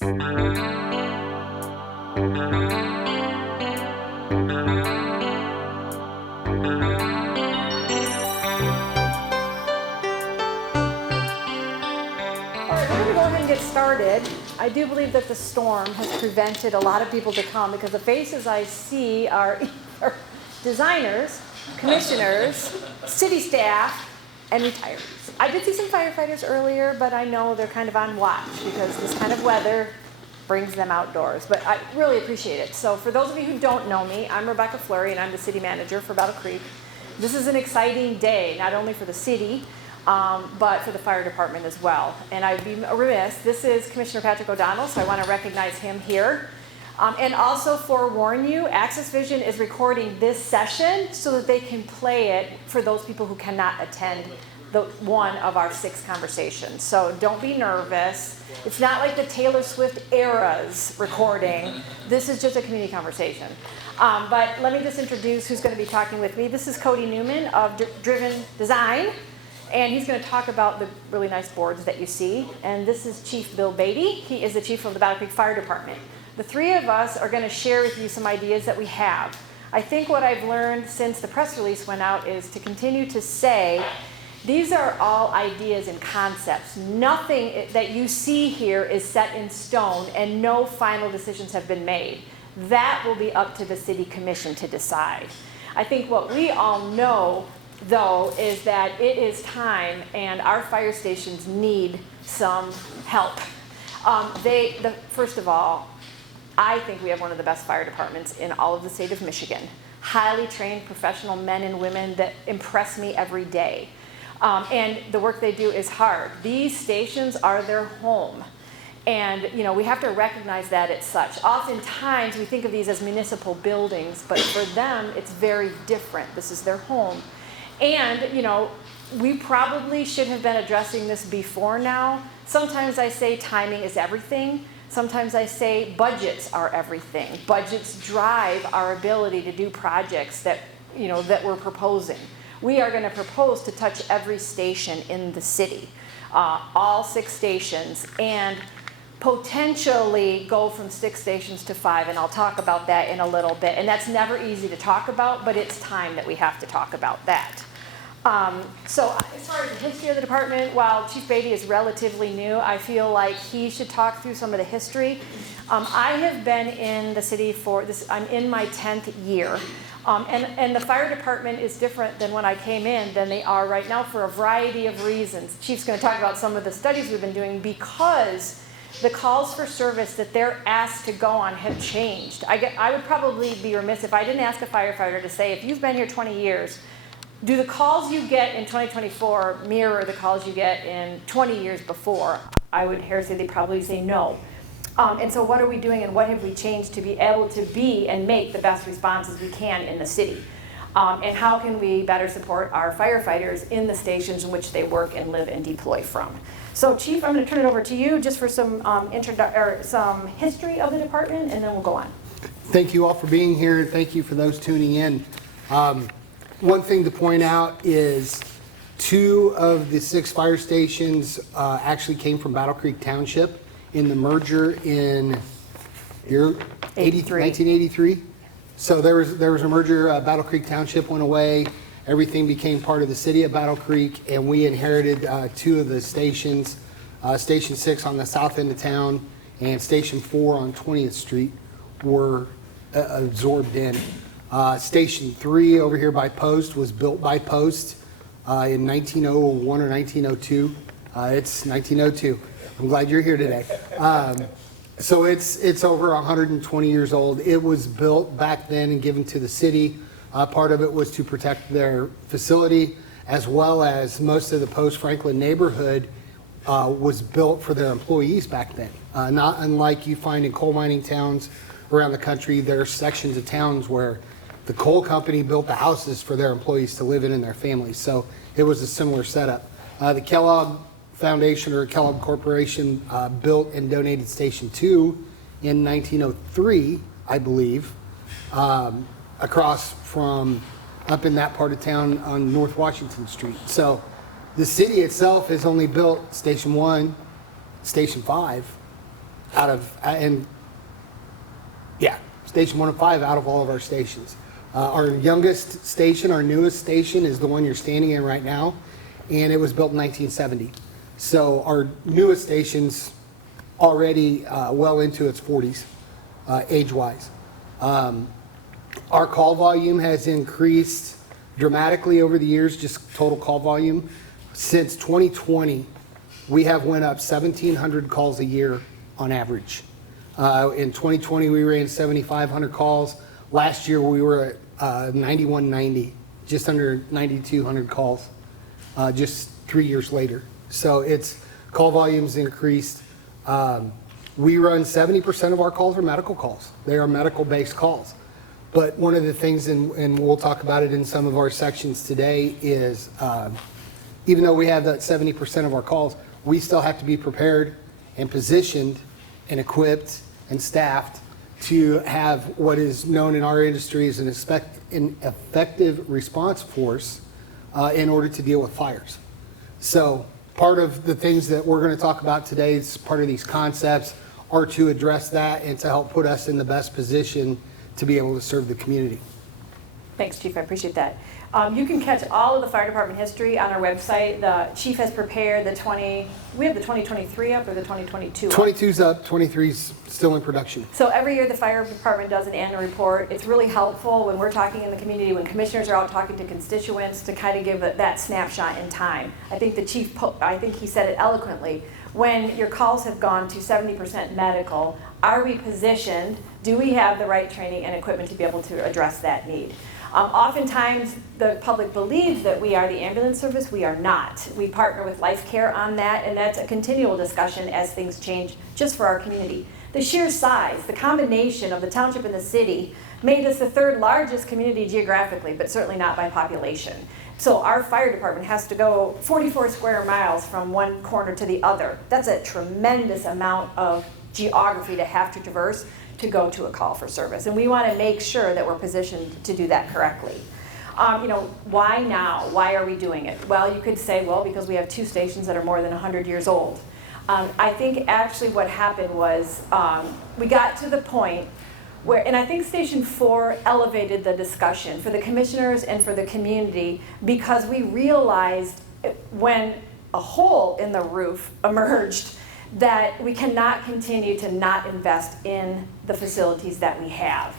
Get started. I do believe that the storm has prevented a lot of people to come because the faces I see are designers, commissioners, city staff, and retirees. I did see some firefighters earlier, but I know they're kind of on watch because this kind of weather brings them outdoors. But I really appreciate it. So for those of you who don't know me, I'm Rebecca Fleury, and I'm the city manager for Battle Creek. This is an exciting day, not only for the city, but for the fire department as well. And I'd be remiss, this is Commissioner Patrick O'Donnell, so I want to recognize him here. And also forewarn you, Access Vision is recording this session so that they can play it for those people who cannot attend one of our 6 conversations. So don't be nervous. It's not like the Taylor Swift Eras recording. This is just a community conversation. But let me just introduce who's going to be talking with me. This is Cody Newman of Driven Design. And he's going to talk about the really nice boards that you see. And this is Chief Bill Beatty. He is the chief of the Battle Creek Fire Department. The 3 of us are going to share with you some ideas that we have. I think what I've learned since the press release went out is to continue to say, these are all ideas and concepts. Nothing that you see here is set in stone and no final decisions have been made. That will be up to the city commission to decide. I think what we all know though, is that it is time and our fire stations need some help. First of all, I think we have one of the best fire departments in all of the state of Michigan. Highly trained professional men and women that impress me every day. And the work they do is hard. These stations are their home. And we have to recognize that it's such. Oftentimes we think of these as municipal buildings, but for them it's very different. This is their home. And, we probably should have been addressing this before now. Sometimes I say timing is everything. Sometimes I say budgets are everything. Budgets drive our ability to do projects that we're proposing. We are going to propose to touch every station in the city, all 6 stations, and potentially go from 6 stations to 5, and I'll talk about that in a little bit. And that's never easy to talk about, but it's time that we have to talk about that. So as far as the history of the department, while Chief Beatty is relatively new, I feel like he should talk through some of the history. I have been in the city for this, I'm in my 10th year. And the fire department is different than when I came in than they are right now for a variety of reasons. Chief's going to talk about some of the studies we've been doing because the calls for service that they're asked to go on have changed. I would probably be remiss if I didn't ask a firefighter to say, if you've been here 20 years, do the calls you get in 2024 mirror the calls you get in 20 years before? I would say they probably say no. And so what are we doing and what have we changed to be able to be and make the best responses we can in the city? And how can we better support our firefighters in the stations in which they work and live and deploy from? So Chief, I'm going to turn it over to you just for some some history of the department, and then we'll go on. Thank you all for being here. Thank you for those tuning in. One thing to point out is 2 of the 6 fire stations actually came from Battle Creek Township in the merger in 1983. So there was a merger. Battle Creek Township went away. Everything became part of the city of Battle Creek, and we inherited 2 of the stations. Station 6 on the south end of town and Station 4 on 20th Street were absorbed in. Station 3 over here by Post was built by Post in 1901 or 1902. It's 1902. I'm glad you're here today. So it's over 120 years old. It was built back then and given to the city. Part of it was to protect their facility, as well as most of the Post Franklin neighborhood was built for their employees back then. Not unlike you find in coal mining towns around the country, there are sections of towns where the coal company built the houses for their employees to live in and their families. So it was a similar setup. The Kellogg Foundation or Kellogg Corporation built and donated Station 2 in 1903, I believe, across from up in that part of town on North Washington Street. So the city itself has only built Station 1, Station 5, Station 105 out of all of our stations. Our youngest station, our newest station, is the one you're standing in right now, and it was built in 1970. So our newest station's already well into its 40s, age-wise. Our call volume has increased dramatically over the years, just total call volume. Since 2020, we have went up 1,700 calls a year on average. In 2020, we ran 7,500 calls. Last year, we were at 9,190, just under 9,200 calls, just 3 years later. So call volume's increased. We run 70% of our calls are medical calls. They are medical-based calls. But one of the things, and we'll talk about it in some of our sections today, is even though we have that 70% of our calls, we still have to be prepared and positioned and equipped and staffed to have what is known in our industry as an effective response force in order to deal with fires. So part of the things that we're going to talk about today, as part of these concepts, are to address that and to help put us in the best position to be able to serve the community. Thanks, Chief. I appreciate that. You can catch all of the fire department history on our website. The chief has prepared we have the 2023 up or the 2022 up? 22's up, 23's still in production. So every year the fire department does an annual report. It's really helpful when we're talking in the community, when commissioners are out talking to constituents, to kind of give that snapshot in time. I think the chief, I think he said it eloquently. When your calls have gone to 70% medical, are we positioned? Do we have the right training and equipment to be able to address that need? Oftentimes, the public believes that we are the ambulance service. We are not. We partner with Life Care on that, and that's a continual discussion as things change just for our community. The sheer size, the combination of the township and the city made us the third largest community geographically, but certainly not by population. So our fire department has to go 44 square miles from one corner to the other. That's a tremendous amount of geography to have to traverse to go to a call for service. And we want to make sure that we're positioned to do that correctly. Why now? Why are we doing it? Well, you could say, well, because we have two stations that are more than 100 years old. I think actually what happened was we got to the point where, and I think Station 4 elevated the discussion for the commissioners and for the community, because we realized when a hole in the roof emerged that we cannot continue to not invest in the facilities that we have.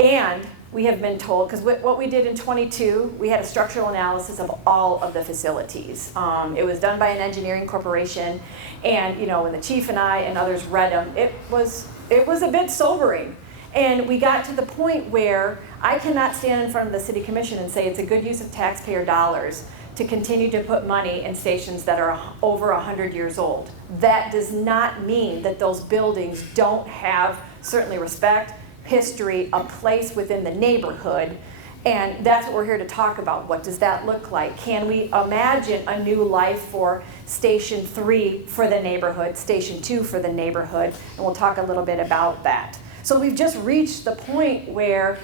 And we have been told, because what we did in 22, we had a structural analysis of all of the facilities. It was done by an engineering corporation, and when the chief and I and others read them, it was a bit sobering. And we got to the point where I cannot stand in front of the city commission and say it's a good use of taxpayer dollars to continue to put money in stations that are over 100 years old. That does not mean that those buildings don't have certainly respect, history, a place within the neighborhood, and that's what we're here to talk about. What does that look like? Can we imagine a new life for Station 3 for the neighborhood, Station 2 for the neighborhood, and we'll talk a little bit about that. So we've just reached the point where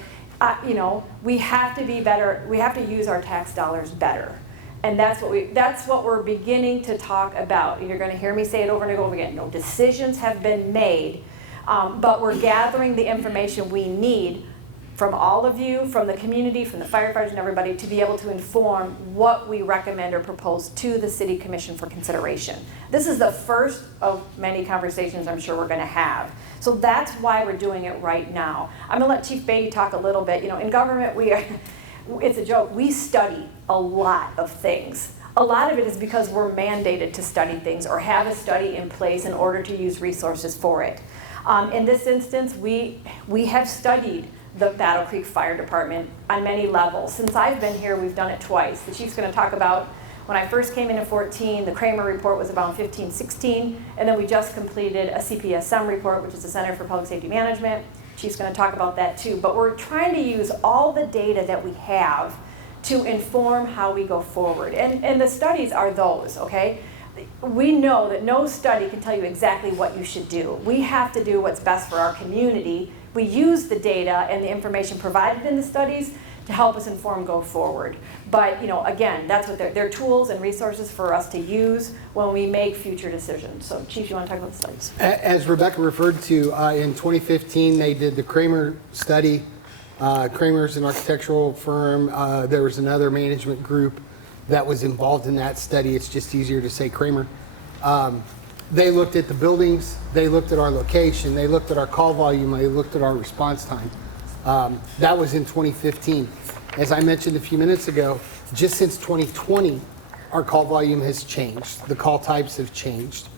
we have to be better, we have to use our tax dollars better. And that's what we're beginning to talk about. You're going to hear me say it over and over again. No decisions have been made, but we're gathering the information we need from all of you, from the community, from the firefighters and everybody, to be able to inform what we recommend or propose to the City Commission for consideration. This is the first of many conversations I'm sure we're going to have. So that's why we're doing it right now. I'm going to let Chief Beatty talk a little bit. In government, it's a joke. We study a lot of things. A lot of it is because we're mandated to study things or have a study in place in order to use resources for it. In this instance, we have studied the Battle Creek Fire Department on many levels. Since I've been here, we've done it twice. The chief's going to talk about when I first came in 14, the Kramer report was about 15, 16, and then we just completed a CPSM report, which is the Center for Public Safety Management. Chief's going to talk about that too. But we're trying to use all the data that we have to inform how we go forward. And the studies are those, okay? We know that no study can tell you exactly what you should do. We have to do what's best for our community. We use the data and the information provided in the studies to help us inform go forward. But, you know, again, that's what they're tools and resources for us to use when we make future decisions. So Chief, you want to talk about the studies? As Rebecca referred to, in 2015, they did the Kramer study. Kramer's an architectural firm. There was another management group that was involved in that study. It's just easier to say Kramer. They looked at the buildings, they looked at our location, they looked at our call volume, they looked at our response time. That was in 2015. As I mentioned a few minutes ago, just since 2020, our call volume has changed. The call types have changed.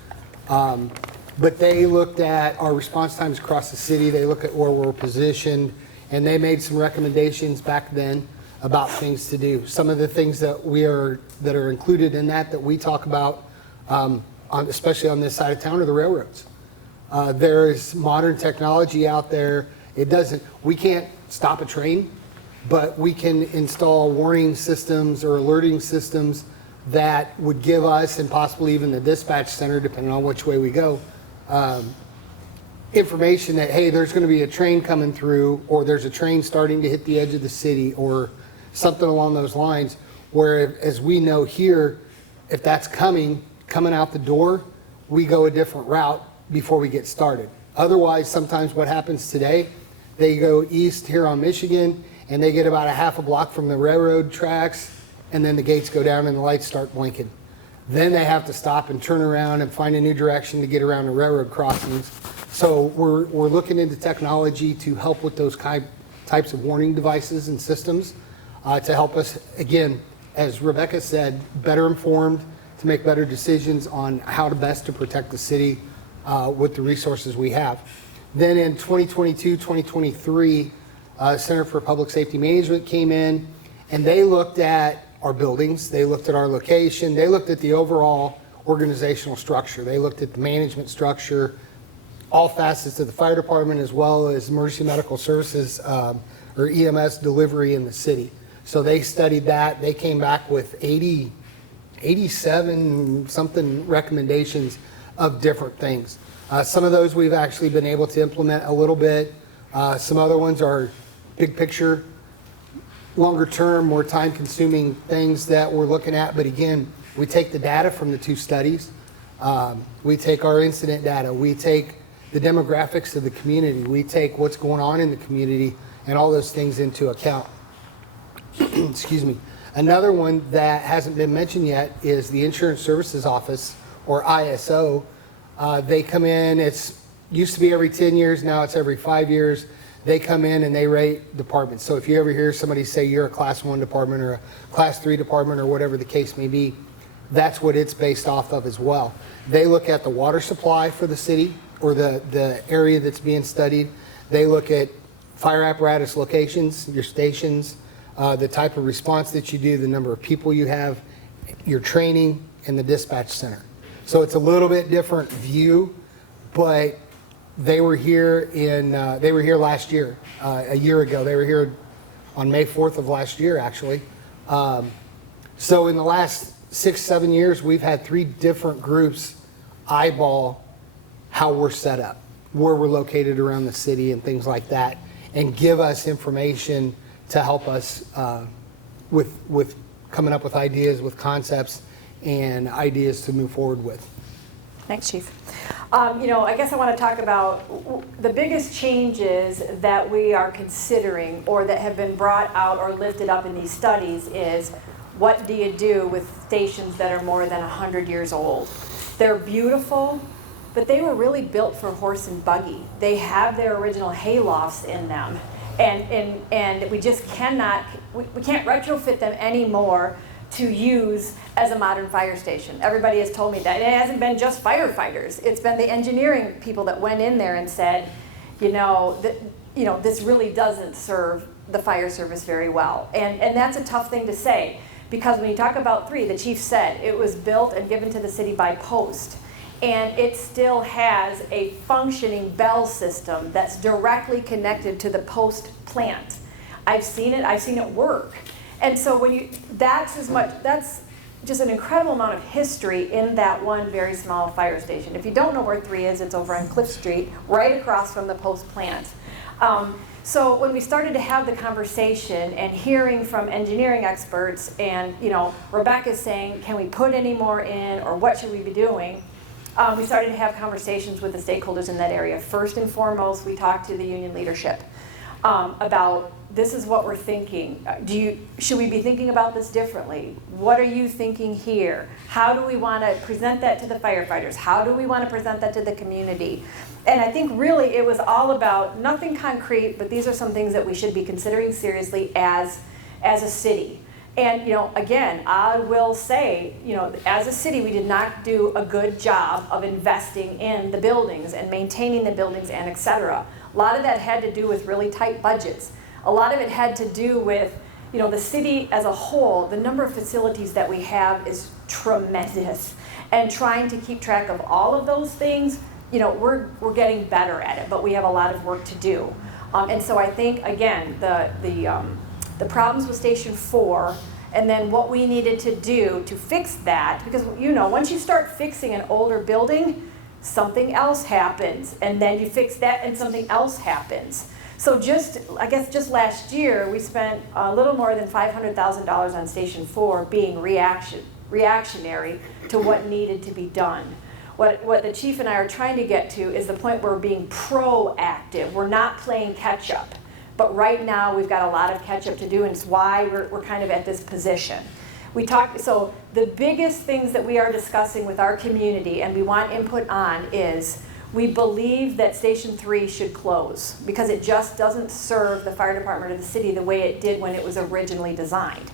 But they looked at our response times across the city, they looked at where we're positioned, and they made some recommendations back then about things to do. Some of the things that are included in that we talk about, especially on this side of town, are the railroads. There is modern technology out there. We can't stop a train, but we can install warning systems or alerting systems that would give us, and possibly even the dispatch center, depending on which way we go, information that, hey, there's going to be a train coming through, or there's a train starting to hit the edge of the city, or something along those lines, where, as we know here, if that's coming out the door, we go a different route before we get started. Otherwise, sometimes what happens today, they go east here on Michigan, and they get about a half a block from the railroad tracks, and then the gates go down and the lights start blinking. Then they have to stop and turn around and find a new direction to get around the railroad crossings. So we're looking into technology to help with those types of warning devices and systems to help us, again, as Rebecca said, better informed, to make better decisions on how to best to protect the city with the resources we have. Then in 2022, 2023, Center for Public Safety Management came in, and they looked at our buildings, they looked at our location, they looked at the overall organizational structure, they looked at the management structure, all facets of the fire department, as well as emergency medical services or EMS delivery in the city. So they studied that. They came back with 87 something recommendations of different things. Some of those we've actually been able to implement a little bit. Some other ones are big picture, longer term, more time consuming things that we're looking at. But again, we take the data from the two studies. We take our incident data. We take the demographics of the community. We take what's going on in the community and all those things into account. Excuse me. Another one that hasn't been mentioned yet is the Insurance Services Office, or ISO. They come in, it's used to be every 10 years, now it's every 5 years. They come in and they rate departments. So if you ever hear somebody say you're a class 1 department or a class 3 department or whatever the case may be, that's what it's based off of as well. They look at the water supply for the city or the area that's being studied. They look at fire apparatus locations, your stations, the type of response that you do, the number of people you have, your training, and the dispatch center. So it's a little bit different view, but they were here last year, a year ago. They were here on May 4th of last year, actually. So in the last 6-7 years, we've had 3 different groups eyeball how we're set up, where we're located around the city and things like that, and give us information to help us with coming up with ideas, with concepts, and ideas to move forward with. Thanks, Chief. I guess I want to talk about the biggest changes that we are considering or that have been brought out or lifted up in these studies is what do you do with stations that are more than 100 years old? They're beautiful, but they were really built for horse and buggy. They have their original haylofts in them. And we just cannot, we can't retrofit them anymore to use as a modern fire station. Everybody has told me that. And it hasn't been just firefighters. It's been the engineering people that went in there and said, this really doesn't serve the fire service very well. And that's a tough thing to say, because when you talk about 3, the chief said it was built and given to the city by post. And it still has a functioning bell system that's directly connected to the post plant. I've seen it work. And so that's just an incredible amount of history in that one very small fire station. If you don't know where 3 is, it's over on Cliff Street, right across from the post plant. So when we started to have the conversation and hearing from engineering experts and, Rebecca's saying, can we put any more in or what should we be doing? We started to have conversations with the stakeholders in that area. First and foremost, we talked to the union leadership about this is what we're thinking. Should we be thinking about this differently? What are you thinking here? How do we want to present that to the firefighters? How do we want to present that to the community? And I think really it was all about nothing concrete, but these are some things that we should be considering seriously as a city. And again, I will say, as a city, we did not do a good job of investing in the buildings and maintaining the buildings and et cetera. A lot of that had to do with really tight budgets. A lot of it had to do with, the city as a whole. The number of facilities that we have is tremendous. And trying to keep track of all of those things, we're getting better at it, but we have a lot of work to do. And so I think, again, the problems with Station 4 and then what we needed to do to fix that, because once you start fixing an older building, something else happens, and then you fix that and something else happens. So just last year, we spent a little more than $500,000 on Station 4 being reactionary to what needed to be done. What the chief and I are trying to get to is the point where we're being proactive. We're not playing catch up. But right now, we've got a lot of catch up to do, and it's why we're kind of at this position. So the biggest things that we are discussing with our community and we want input on is we believe that Station 3 should close because it just doesn't serve the fire department of the city the way it did when it was originally designed.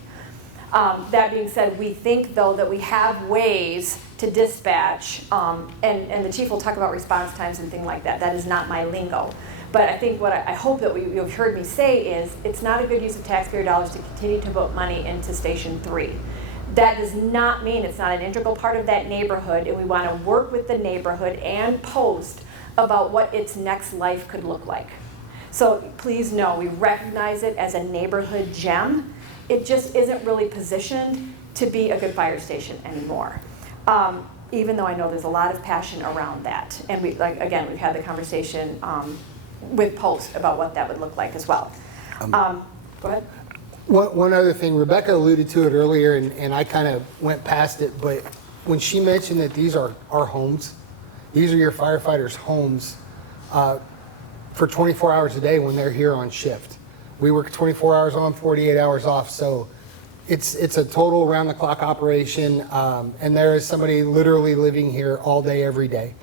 That being said, we think though that we have ways to dispatch, and the chief will talk about response times and things like that. That is not my lingo. But I think what I hope that you've heard me say is it's not a good use of taxpayer dollars to continue to put money into Station 3. That does not mean it's not an integral part of that neighborhood, and we want to work with the neighborhood and post about what its next life could look like. So please know, we recognize it as a neighborhood gem. It just isn't really positioned to be a good fire station anymore. Even though I know there's a lot of passion around that. And we've had the conversation with Post about what that would look like as well. Go ahead. One other thing, Rebecca alluded to it earlier, and I kind of went past it, but when she mentioned that these are our homes, these are your firefighters' homes for 24 hours a day when they're here on shift. We work 24 hours on, 48 hours off, so it's a total around-the-clock operation, and there is somebody literally living here all day, every day.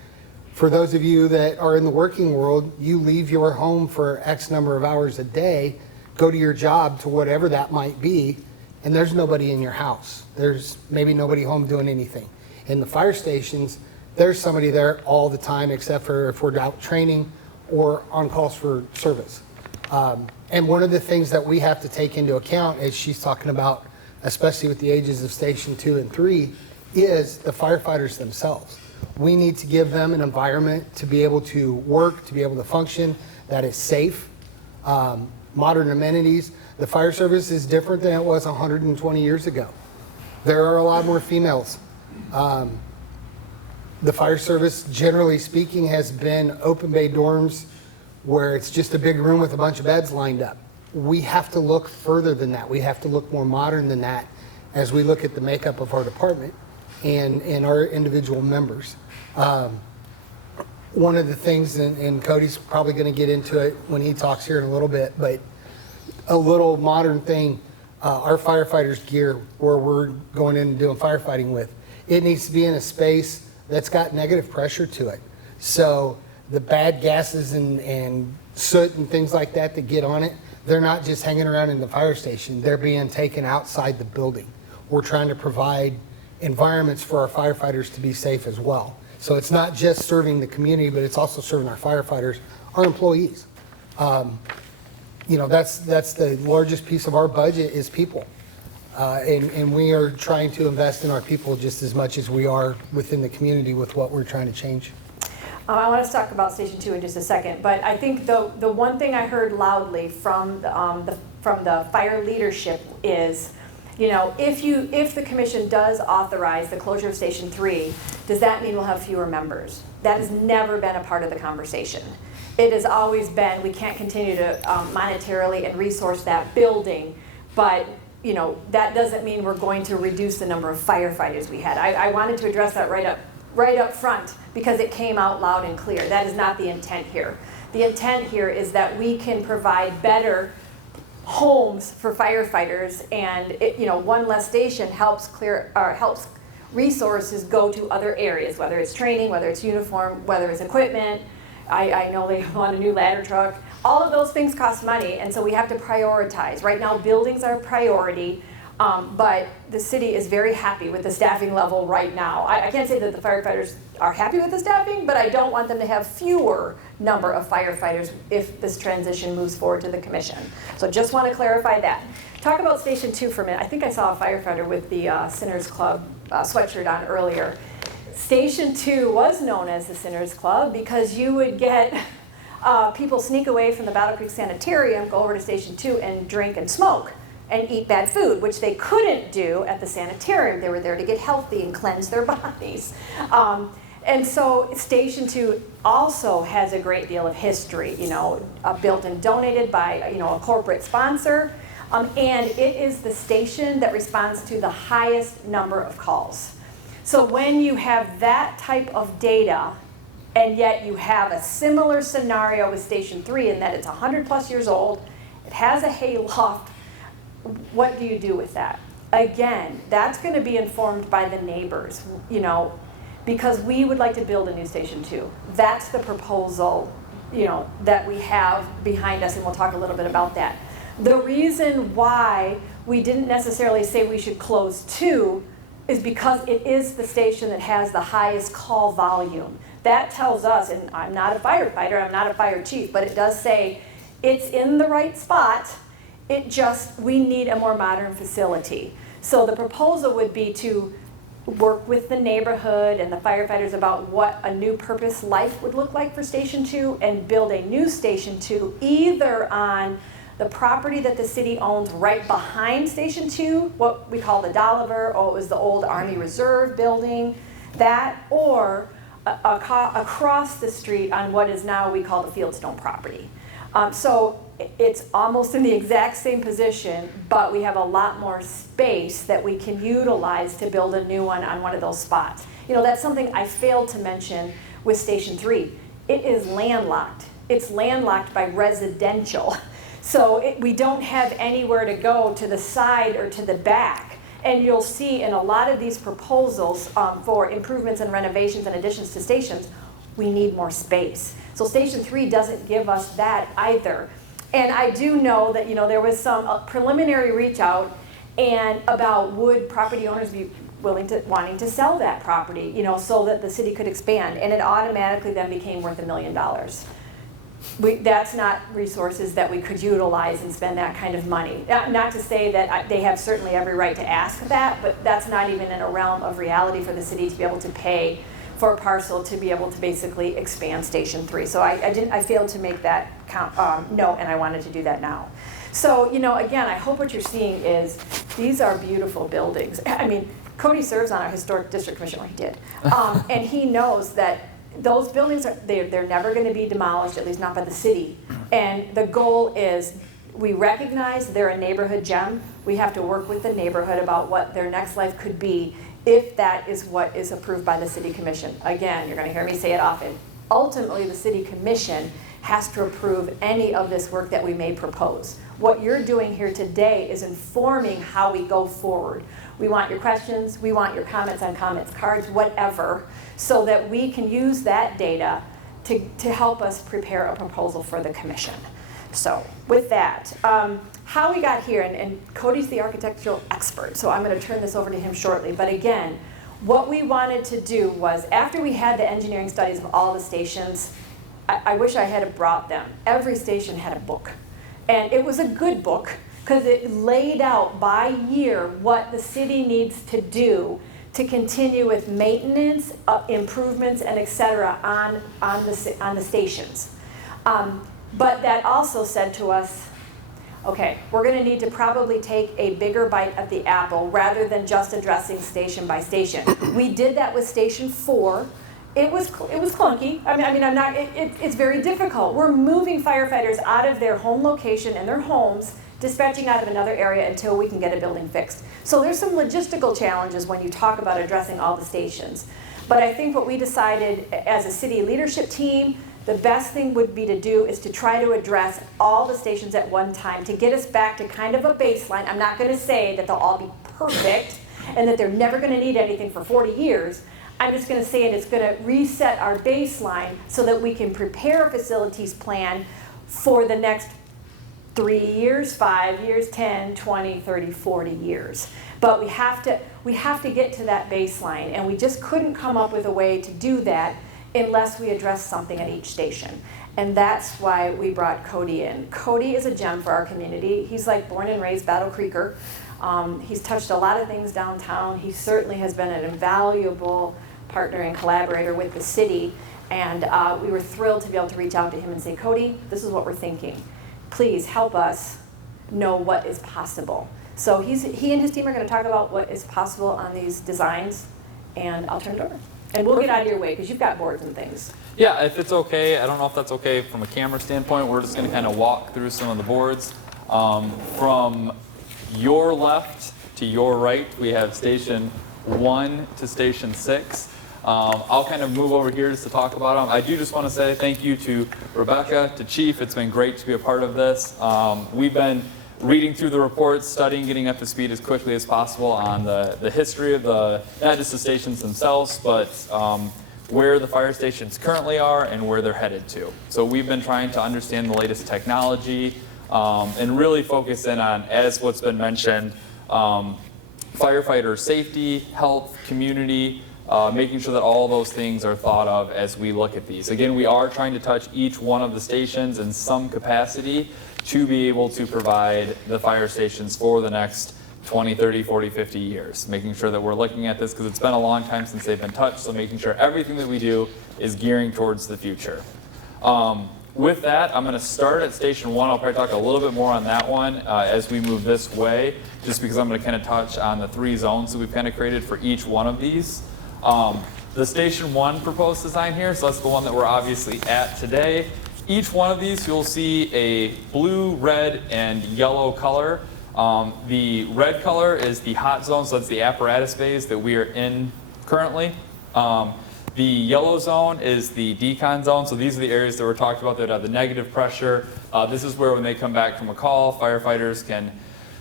For those of you that are in the working world, you leave your home for X number of hours a day, go to your job to whatever that might be, and there's nobody in your house. There's maybe nobody home doing anything. In the fire stations, there's somebody there all the time except for if we're out training or on calls for service. And one of the things that we have to take into account, as she's talking about, especially with the ages of Station 2 and 3, is the firefighters themselves. We need to give them an environment to be able to work, to be able to function, that is safe, modern amenities. The fire service is different than it was 120 years ago. There are a lot more females. The fire service, generally speaking, has been open bay dorms where it's just a big room with a bunch of beds lined up. We have to look further than that. We have to look more modern than that as we look at the makeup of our department and our individual members. One of the things, and Cody's probably going to get into it when he talks here in a little bit, but a little modern thing, our firefighters' gear where we're going in and doing firefighting with, it needs to be in a space that's got negative pressure to it. So the bad gases and soot and things like that that get on it, they're not just hanging around in the fire station, they're being taken outside the building. We're trying to provide environments for our firefighters to be safe as well. So it's not just serving the community, but it's also serving our firefighters, our employees. That's the largest piece of our budget is people. And we are trying to invest in our people just as much as we are within the community with what we're trying to change. I want to talk about Station 2 in just a second, but I think the one thing I heard loudly from the fire leadership is, if the commission does authorize the closure of Station 3, Does that mean we'll have fewer members? That has never been a part of the conversation. It has always been, we can't continue to monetarily and resource that building, but that doesn't mean we're going to reduce the number of firefighters we had. I wanted to address that right up front because it came out loud and clear. That is not the intent here. The intent here is that we can provide better homes for firefighters, and one less station helps resources go to other areas, whether it's training, whether it's uniform, whether it's equipment. I know they want a new ladder truck. All of those things cost money, and so we have to prioritize. Right now, buildings are a priority, but the city is very happy with the staffing level right now. I can't say that the firefighters are happy with the staffing, but I don't want them to have fewer number of firefighters if this transition moves forward to the commission. So just want to clarify that. Talk about Station 2 for a minute. I think I saw a firefighter with the Sinners Club sweatshirt on earlier. Station 2 was known as the Sinners Club because you would get people sneak away from the Battle Creek Sanitarium, go over to Station 2 and drink and smoke and eat bad food, which they couldn't do at the sanitarium. They were there to get healthy and cleanse their bodies. And so Station 2 also has a great deal of history, built and donated by a corporate sponsor. And it is the station that responds to the highest number of calls. So when you have that type of data, and yet you have a similar scenario with Station 3 in that it's 100 plus years old, it has a hayloft, what do you do with that? Again, that's going to be informed by the neighbors, because we would like to build a new Station 2. That's the proposal, that we have behind us, and we'll talk a little bit about that. The reason why we didn't necessarily say we should close 2 is because it is the station that has the highest call volume. That tells us, and I'm not a firefighter, I'm not a fire chief, but it does say it's in the right spot. We need a more modern facility. So the proposal would be to work with the neighborhood and the firefighters about what a new purpose life would look like for Station 2 and build a new Station 2 either on the property that the city owns right behind Station 2, what we call the Dolliver, or it was the old Army Reserve building, that, or across the street on what is now we call the Fieldstone property. So it's almost in the exact same position, but we have a lot more space that we can utilize to build a new one on one of those spots. That's something I failed to mention with Station 3. It is landlocked. It's landlocked by residential. So we don't have anywhere to go to the side or to the back. And you'll see in a lot of these proposals for improvements and renovations and additions to stations, we need more space. So Station 3 doesn't give us that either. And I do know that there was some preliminary reach out and about would property owners be wanting to sell that property, so that the city could expand, and it automatically then became worth $1 million. That's not resources that we could utilize and spend that kind of money. Not to say that they have certainly every right to ask that, but that's not even in a realm of reality for the city to be able to pay for a parcel to be able to basically expand Station 3. So I failed to make that note, and I wanted to do that now. So, again, I hope what you're seeing is these are beautiful buildings. I mean, Cody serves on our Historic District Commission, or he did, and he knows that those buildings, they're never going to be demolished, at least not by the city. And the goal is we recognize they're a neighborhood gem. We have to work with the neighborhood about what their next life could be if that is what is approved by the city commission. Again, you're going to hear me say it often. Ultimately, the city commission has to approve any of this work that we may propose. What you're doing here today is informing how we go forward. We want your questions, we want your comments on comments cards, whatever, so that we can use that data to help us prepare a proposal for the commission. So with that, how we got here, and Cody's the architectural expert, so I'm going to turn this over to him shortly. But again, what we wanted to do was, after we had the engineering studies of all the stations, I wish I had brought them. Every station had a book. And it was a good book, because it laid out by year what the city needs to do to continue with maintenance, improvements, and et cetera on the stations. But that also said to us, okay, we're gonna need to probably take a bigger bite at the apple rather than just addressing station by station. We did that with Station 4. It was clunky. It's very difficult. We're moving firefighters out of their home location and their homes, dispatching out of another area until we can get a building fixed. So there's some logistical challenges when you talk about addressing all the stations. But I think what we decided as a city leadership team, the best thing would be to do is to try to address all the stations at one time to get us back to kind of a baseline. I'm not gonna say that they'll all be perfect and that they're never gonna need anything for 40 years. I'm just gonna say it's gonna reset our baseline so that we can prepare a facilities plan for the next 3 years, 5 years, 10, 20, 30, 40 years. But we have to get to that baseline, and we just couldn't come up with a way to do that unless we address something at each station. And that's why we brought Cody in. Cody is a gem for our community. He's like born and raised Battle Creeker. He's touched a lot of things downtown. He certainly has been an invaluable partner and collaborator with the city. And we were thrilled to be able to reach out to him and say, Cody, this is what we're thinking. Please help us know what is possible. So he and his team are going to talk about what is possible on these designs, and I'll turn it over. And we'll get out of your way because you've got boards and things. Yeah, if it's okay, I don't know if that's okay from a camera standpoint, we're just going to kind of walk through some of the boards. From your left to your right, we have Station 1 to Station 6. I'll kind of move over here just to talk about them. I do just want to say thank you to Rebecca, to Chief. It's been great to be a part of this. We've been reading through the reports, studying, getting up to speed as quickly as possible on the history of not just the stations themselves, but where the fire stations currently are and where they're headed to. So we've been trying to understand the latest technology and really focus in on, as what's been mentioned, firefighter safety, health, community, making sure that all those things are thought of as we look at these. Again, we are trying to touch each one of the stations in some capacity to be able to provide the fire stations for the next 20, 30, 40, 50 years. Making sure that we're looking at this because it's been a long time since they've been touched, so making sure everything that we do is gearing towards the future. With that, I'm going to start at Station 1. I'll probably talk a little bit more on that one as we move this way, just because I'm going to kind of touch on the 3 zones that we've kind of created for each one of these. The Station 1 proposed design here, so that's the one that we're obviously at today. Each one of these, you'll see a blue, red, and yellow color. The red color is the hot zone, so that's the apparatus phase that we are in currently. The yellow zone is the decon zone, so these are the areas that were talked about that have the negative pressure. This is where when they come back from a call, firefighters can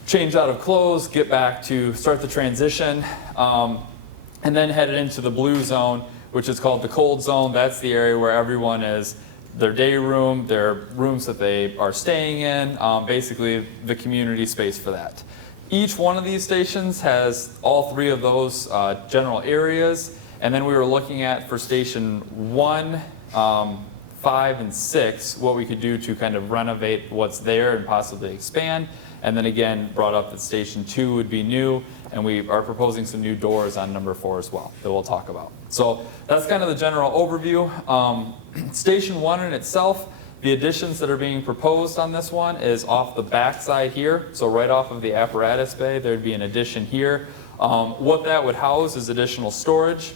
change out of clothes, get back to start the transition, and then headed into the blue zone, which is called the cold zone. That's the area where everyone is, their day room, their rooms that they are staying in, basically the community space for that. Each one of these stations has all 3 of those general areas, and then we were looking at for Station 1, 5, and 6, what we could do to kind of renovate what's there and possibly expand. And then again, brought up that Station 2 would be new, and we are proposing some new doors on number 4 as well that we'll talk about. So that's kind of the general overview. Station 1 in itself, the additions that are being proposed on this one is off the back side here. So right off of the apparatus bay, there'd be an addition here. What that would house is additional storage.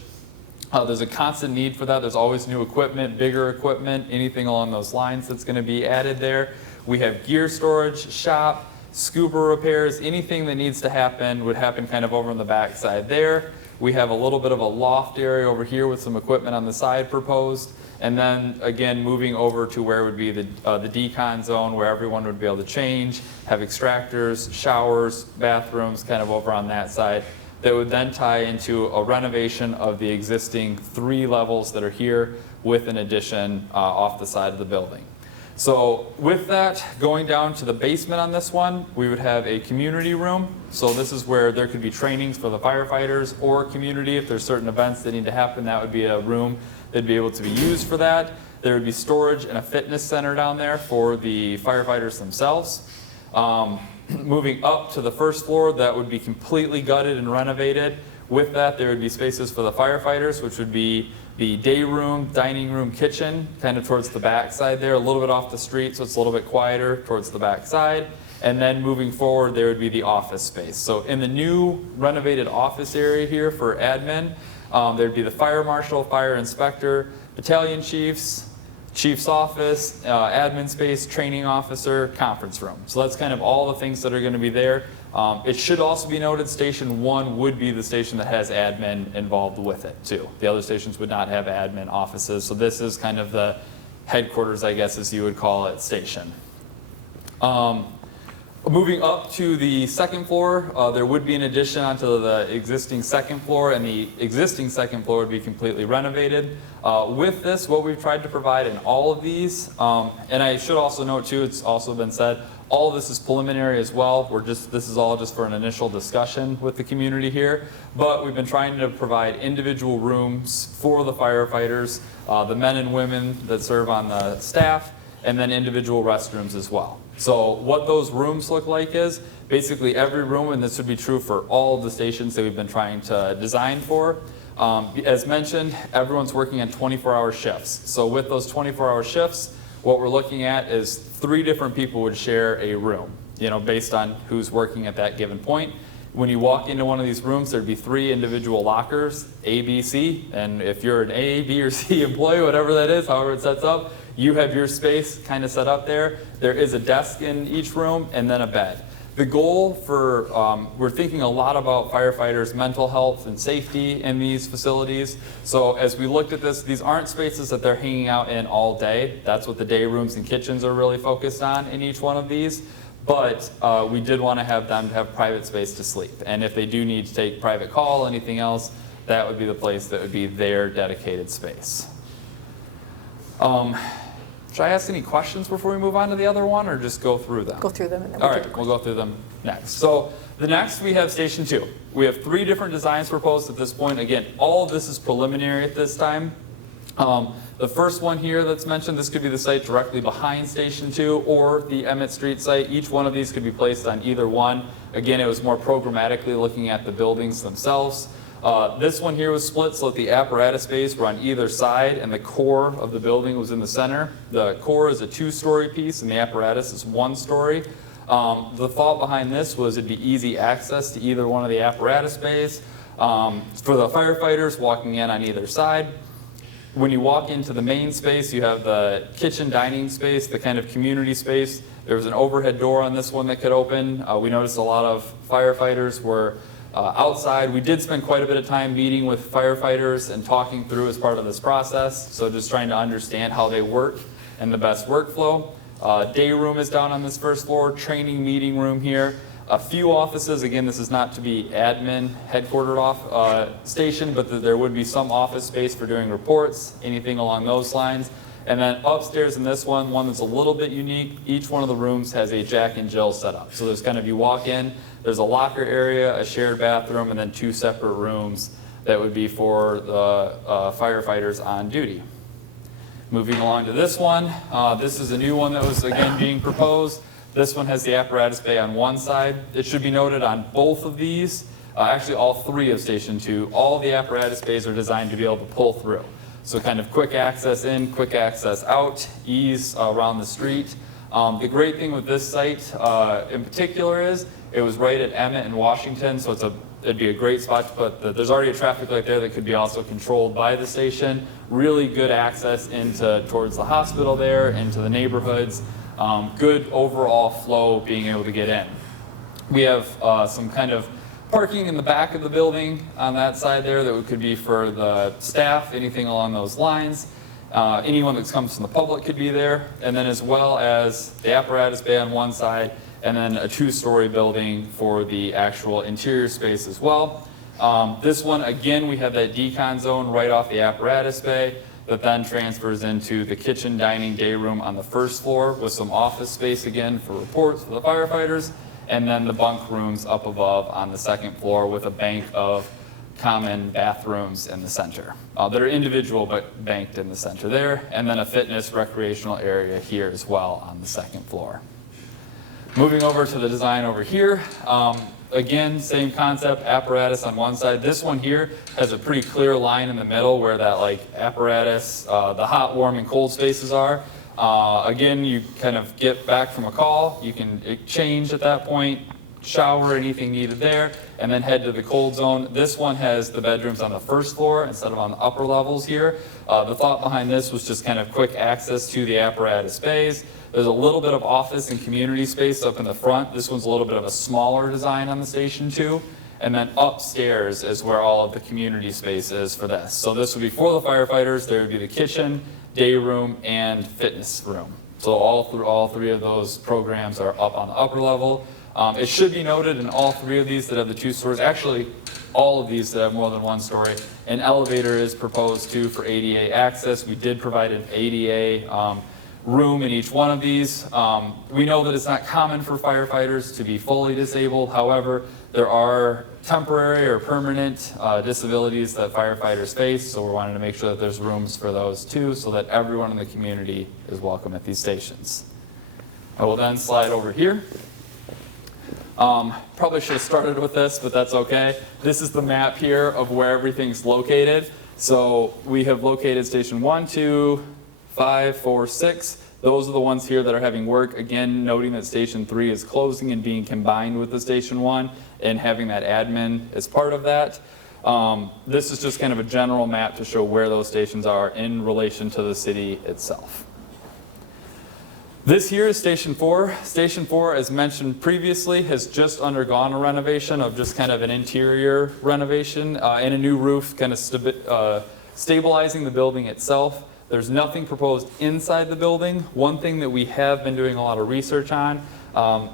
There's a constant need for that. There's always new equipment, bigger equipment, anything along those lines that's going to be added there. We have gear storage, shop, scuba repairs, anything that needs to happen would happen kind of over on the back side there. We have a little bit of a loft area over here with some equipment on the side proposed. And then again, moving over to where would be the decon zone where everyone would be able to change, have extractors, showers, bathrooms kind of over on that side. That would then tie into a renovation of the existing 3 levels that are here with an addition off the side of the building. So with that, going down to the basement on this one, we would have a community room. So this is where there could be trainings for the firefighters or community. If there's certain events that need to happen, that would be a room that'd be able to be used for that. There would be storage and a fitness center down there for the firefighters themselves. Moving up to the first floor, that would be completely gutted and renovated. With that, there would be spaces for the firefighters, which would be the day room, dining room, kitchen, kind of towards the back side there, a little bit off the street, so it's a little bit quieter towards the back side. And then moving forward, there would be the office space. So in the new renovated office area here for admin, there'd be the fire marshal, fire inspector, battalion chiefs, chief's office, admin space, training officer, conference room. So that's kind of all the things that are going to be there. It should also be noted Station 1 would be the station that has admin involved with it too. The other stations would not have admin offices. So this is kind of the headquarters, I guess, as you would call it, station. Moving up to the second floor, there would be an addition onto the existing second floor, and the existing second floor would be completely renovated. With this, what we've tried to provide in all of these, and I should also note too, it's also been said, all of this is preliminary as well. This is all just for an initial discussion with the community here, but we've been trying to provide individual rooms for the firefighters, the men and women that serve on the staff, and then individual restrooms as well. So what those rooms look like is basically every room, and this would be true for all of the stations that we've been trying to design for. As mentioned, everyone's working on 24-hour shifts. So with those 24-hour shifts, what we're looking at is 3 different people would share a room, based on who's working at that given point. When you walk into one of these rooms, there'd be 3 individual lockers, A, B, C, and if you're an A, B, or C employee, whatever that is, however it sets up, you have your space kind of set up there. There is a desk in each room and then a bed. The goal for, we're thinking a lot about firefighters' mental health and safety in these facilities. So as we looked at this, these aren't spaces that they're hanging out in all day. That's what the day rooms and kitchens are really focused on in each one of these. But we did want to have them have private space to sleep. And if they do need to take private call, anything else, that would be the place that would be their dedicated space. Should I ask any questions before we move on to the other one, or just go through them? Go through them and then All right, we'll go through them next. So the next, we have Station 2. We have 3 different designs proposed at this point. Again, all of this is preliminary at this time. The first one here that's mentioned, this could be the site directly behind Station 2 or the Emmett Street site. Each one of these could be placed on either one. Again, it was more programmatically looking at the buildings themselves. This one here was split so that the apparatus bays were on either side and the core of the building was in the center. The core is a 2-story piece and the apparatus is 1 story. The thought behind this was it'd be easy access to either one of the apparatus bays for the firefighters walking in on either side. When you walk into the main space, you have the kitchen dining space, the kind of community space. There was an overhead door on this one that could open. We noticed a lot of firefighters were outside. We did spend quite a bit of time meeting with firefighters and talking through as part of this process. So just trying to understand how they work and the best workflow. Day room is down on this first floor, training meeting room here. A few offices, again, this is not to be admin headquartered station, but there would be some office space for doing reports, anything along those lines. And then upstairs in this one that's a little bit unique, each one of the rooms has a Jack and Jill setup. So there's kind of, you walk in, there's a locker area, a shared bathroom, and then 2 separate rooms that would be for the firefighters on duty. Moving along to this one, this is a new one that was again being proposed. This one has the apparatus bay on one side. It should be noted on both of these, actually all 3 of Station 2, all the apparatus bays are designed to be able to pull through. So kind of quick access in, quick access out, ease around the street. The great thing with this site in particular is it was right at Emmett and Washington, so it'd be a great spot to put. There's already a traffic light there that could be also controlled by the station. Really good access towards the hospital there, into the neighborhoods. Good overall flow being able to get in. We have some kind of parking in the back of the building on that side there that could be for the staff, anything along those lines. Anyone that comes from the public could be there, and then as well as the apparatus bay on one side, and then a 2-story building for the actual interior space as well. This one, again, we have that decon zone right off the apparatus bay that then transfers into the kitchen, dining, day room on the first floor with some office space again for reports for the firefighters, and then the bunk rooms up above on the second floor with a bank of common bathrooms in the center that are individual but banked in the center there, and then a fitness recreational area here as well on the second floor. Moving over to the design over here. Again, same concept, apparatus on one side. This one here has a pretty clear line in the middle where that like apparatus, the hot, warm, and cold spaces are. Again, you kind of get back from a call, you can change at that point, shower, anything needed there, and then head to the cold zone. This one has the bedrooms on the first floor instead of on the upper levels here. The thought behind this was just kind of quick access to the apparatus bays. There's a little bit of office and community space up in the front. This one's a little bit of a smaller design on the station too. And then upstairs is where all of the community space is for this. So this would be for the firefighters. There would be the kitchen, day room, and fitness room. So all three of those programs are up on the upper level. It should be noted in all three of these that have the 2 stories, actually all of these that have more than 1 story, an elevator is proposed too for ADA access. We did provide an ADA room in each one of these. We know that it's not common for firefighters to be fully disabled. However, there are temporary or permanent disabilities that firefighters face, so we're wanting to make sure that there's rooms for those too, so that everyone in the community is welcome at these stations. I will then slide over here. Probably should have started with this, but that's okay. This is the map here of where everything's located. So we have located station 1, 2, 5, 4, 6. Those are the ones here that are having work. Again, noting that station 3 is closing and being combined with the station 1 and having that admin as part of that. This is just kind of a general map to show where those stations are in relation to the city itself. This here is Station 4. Station 4, as mentioned previously, has just undergone a renovation of just kind of an interior renovation and a new roof, kind of stabilizing the building itself. There's nothing proposed inside the building. One thing that we have been doing a lot of research on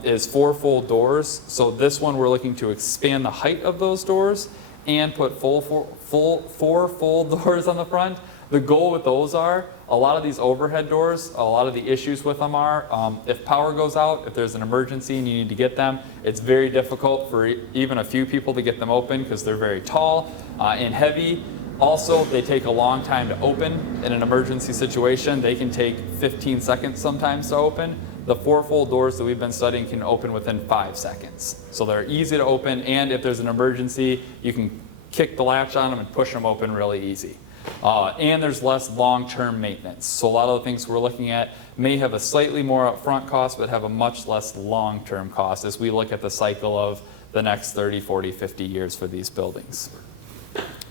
is 4-fold doors. So this one we're looking to expand the height of those doors and put four-fold doors on the front. The goal with those are, a lot of these overhead doors, a lot of the issues with them are, if power goes out, if there's an emergency and you need to get them, it's very difficult for even a few people to get them open because they're very tall and heavy. Also, they take a long time to open in an emergency situation. They can take 15 seconds sometimes to open. The 4-fold doors that we've been studying can open within 5 seconds. So they're easy to open, and if there's an emergency, you can kick the latch on them and push them open really easy. And there's less long-term maintenance. So a lot of the things we're looking at may have a slightly more upfront cost, but have a much less long-term cost as we look at the cycle of the next 30, 40, 50 years for these buildings.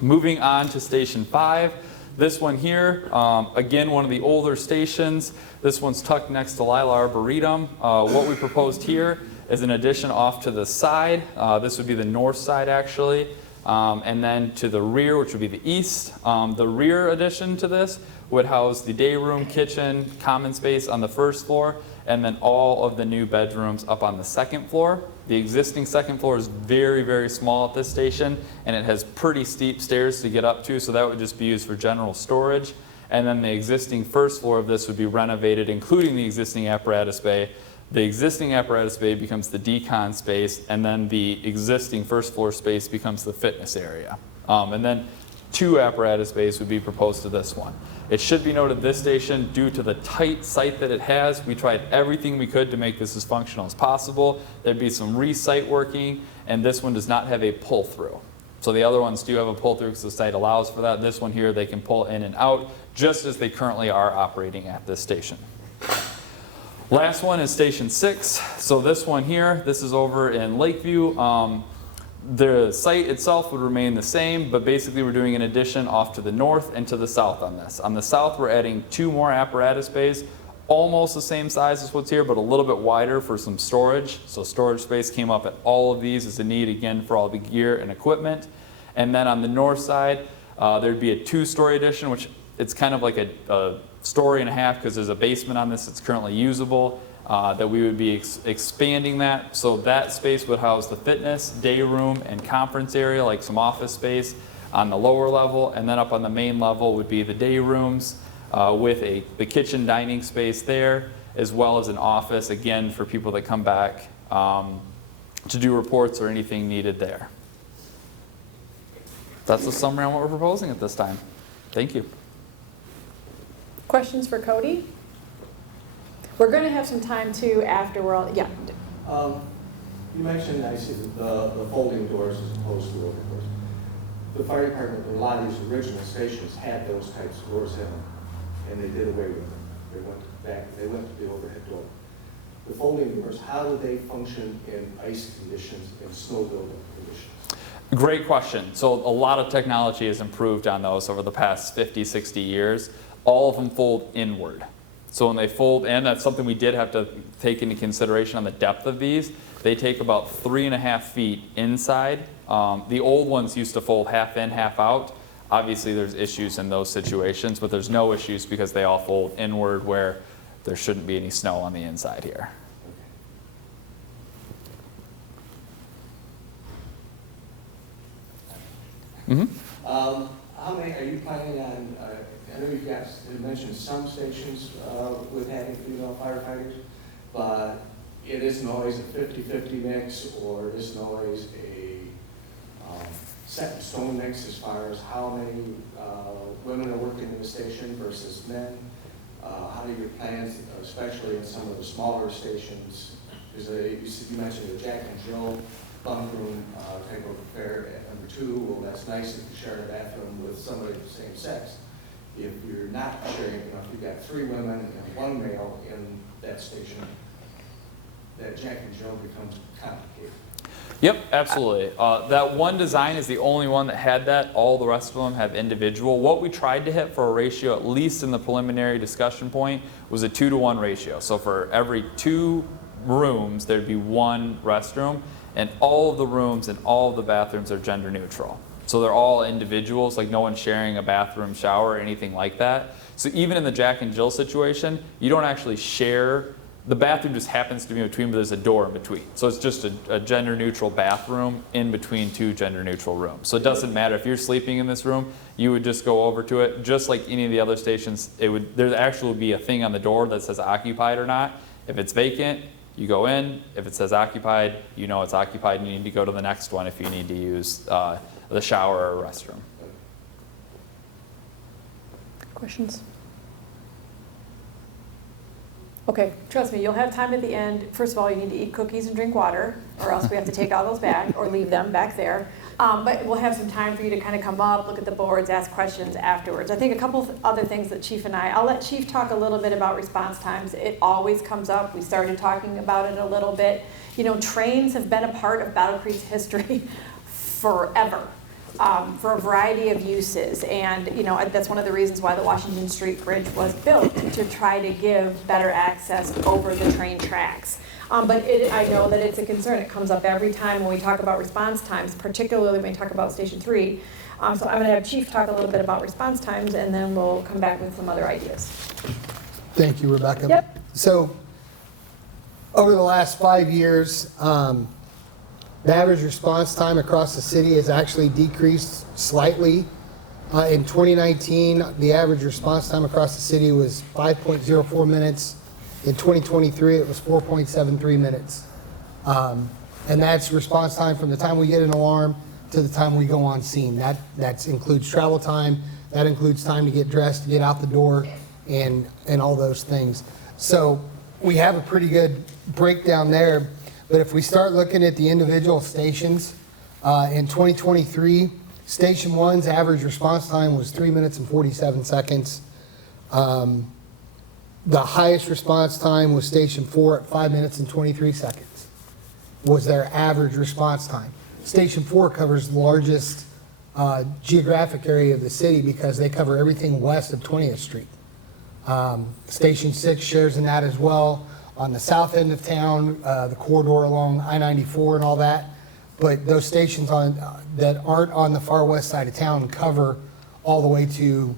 Moving on to Station 5. This one here, again, one of the older stations. This one's tucked next to Lila Arboretum. What we proposed here is an addition off to the side. This would be the north side, actually. And then to the rear, which would be the east. The rear addition to this would house the day room, kitchen, common space on the first floor, and then all of the new bedrooms up on the second floor. The existing second floor is very, very small at this station, and it has pretty steep stairs to get up to, so that would just be used for general storage. And then the existing first floor of this would be renovated, including the existing apparatus bay. The existing apparatus bay becomes the decon space, and then the existing first floor space becomes the fitness area. And then 2 apparatus bays would be proposed to this one. It should be noted this station, due to the tight site that it has, we tried everything we could to make this as functional as possible. There'd be some re-site working, and this one does not have a pull-through. So the other ones do have a pull-through because the site allows for that. This one here, they can pull in and out, just as they currently are operating at this station. Last one is Station 6. So this one here, this is over in Lakeview. The site itself would remain the same, but basically we're doing an addition off to the north and to the south on this. On the south, we're adding 2 more apparatus bays, almost the same size as what's here, but a little bit wider for some storage. So storage space came up at all of these as a need, again, for all the gear and equipment. And then on the north side, there'd be a 2-story addition, which it's kind of like a story and a half because there's a basement on this that's currently usable. That we would be expanding that. So that space would house the fitness, day room, and conference area, like some office space on the lower level. And then up on the main level would be the day rooms with the kitchen dining space there, as well as an office, again, for people that come back to do reports or anything needed there. That's a summary on what we're proposing at this time. Thank you. Questions for Cody? We're going to have some time too after we're all, yeah. You mentioned, I see the folding doors as opposed to open doors. The fire department, a lot of these original stations had those types of doors in them, and they did away with them. They went to the overhead door. The folding doors, how do they function in ice conditions and snow buildup conditions? Great question. So a lot of technology has improved on those over the past 50, 60 years. All of them fold inward. So when they fold in, that's something we did have to take into consideration on the depth of these. They take about 3.5 feet inside. The old ones used to fold half in, half out. Obviously there's issues in those situations, but there's no issues because they all fold inward where there shouldn't be any snow on the inside here. Mm-hmm. How many are you planning on? I know you mentioned some stations with having female firefighters, but it isn't always a 50-50 mix, or isn't always a set in stone mix as far as how many women are working in the station versus men. How do your plans, especially in some of the smaller stations? Because you mentioned the Jack and Jill bunk room type of affair at number 2. Well, that's nice if you share a bathroom with somebody of the same sex. If you're not sharing, if you've got 3 women and 1 male in that station, that Jack and Jill becomes complicated. Yep, absolutely. That one design is the only one that had that. All the rest of them have individual. What we tried to hit for a ratio, at least in the preliminary discussion point, was a 2-to-1 ratio. So for every 2 rooms, there'd be 1 restroom, and all of the rooms and all of the bathrooms are gender neutral. So they're all individuals, like no one's sharing a bathroom, shower, or anything like that. So even in the Jack and Jill situation, you don't actually share. The bathroom just happens to be in between, but there's a door in between. So it's just a gender neutral bathroom in between 2 gender neutral rooms. So it doesn't matter if you're sleeping in this room, you would just go over to it. Just like any of the other stations, there actually would be a thing on the door that says occupied or not. If it's vacant, you go in. If it says occupied, you know it's occupied, and you need to go to the next one if you need to use the shower or restroom. Questions? Okay, trust me, you'll have time at the end. First of all, you need to eat cookies and drink water, or else we have to take all those back or leave them back there. But we'll have some time for you to kind of come up, look at the boards, ask questions afterwards. I think a couple of other things that Chief and I'll let Chief talk a little bit about response times. It always comes up. We started talking about it a little bit. You know, trains have been a part of Battle Creek's history forever. For a variety of uses, and you know that's one of the reasons why the Washington Street Bridge was built, to try to give better access over the train tracks. But I know that it's a concern. It comes up every time when we talk about response times, particularly when we talk about Station 3. So I'm going to have Chief talk a little bit about response times, and then we'll come back with some other ideas. Thank you, Rebecca. Yep. So over the last 5 years, the average response time across the city has actually decreased slightly. In 2019, the average response time across the city was 5.04 minutes. In 2023, it was 4.73 minutes. And that's response time from the time we get an alarm to the time we go on scene. That includes travel time, that includes time to get dressed, to get out the door, and all those things. So we have a pretty good breakdown there. But if we start looking at the individual stations, in 2023, Station 1's average response time was 3 minutes and 47 seconds. The highest response time was Station 4 at 5 minutes and 23 seconds, was their average response time. Station 4 covers the largest geographic area of the city because they cover everything west of 20th Street. Station 6 shares in that as well. On the south end of town, the corridor along I-94 and all that. But those stations that aren't on the far west side of town cover all the way to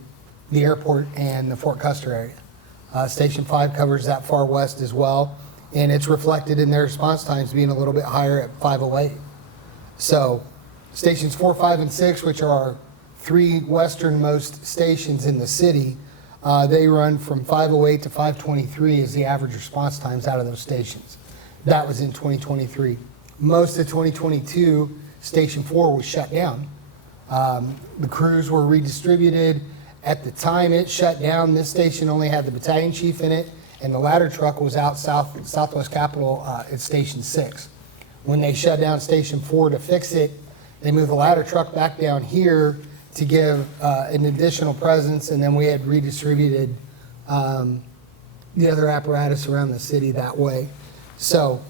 the airport and the Fort Custer area. Station 5 covers that far west as well, and it's reflected in their response times being a little bit higher at 5:08. So stations 4, 5, and 6, which are our 3 westernmost stations in the city, they run from 5:08 to 5:23 is the average response times out of those stations. That was in 2023. Most of 2022, Station 4 was shut down. The crews were redistributed. At the time it shut down, this station only had the battalion chief in it and the ladder truck was out Southwest Capitol at Station 6. When they shut down Station 4 to fix it, they moved the ladder truck back down here to give an additional presence, and then we had redistributed the other apparatus around the city that way. So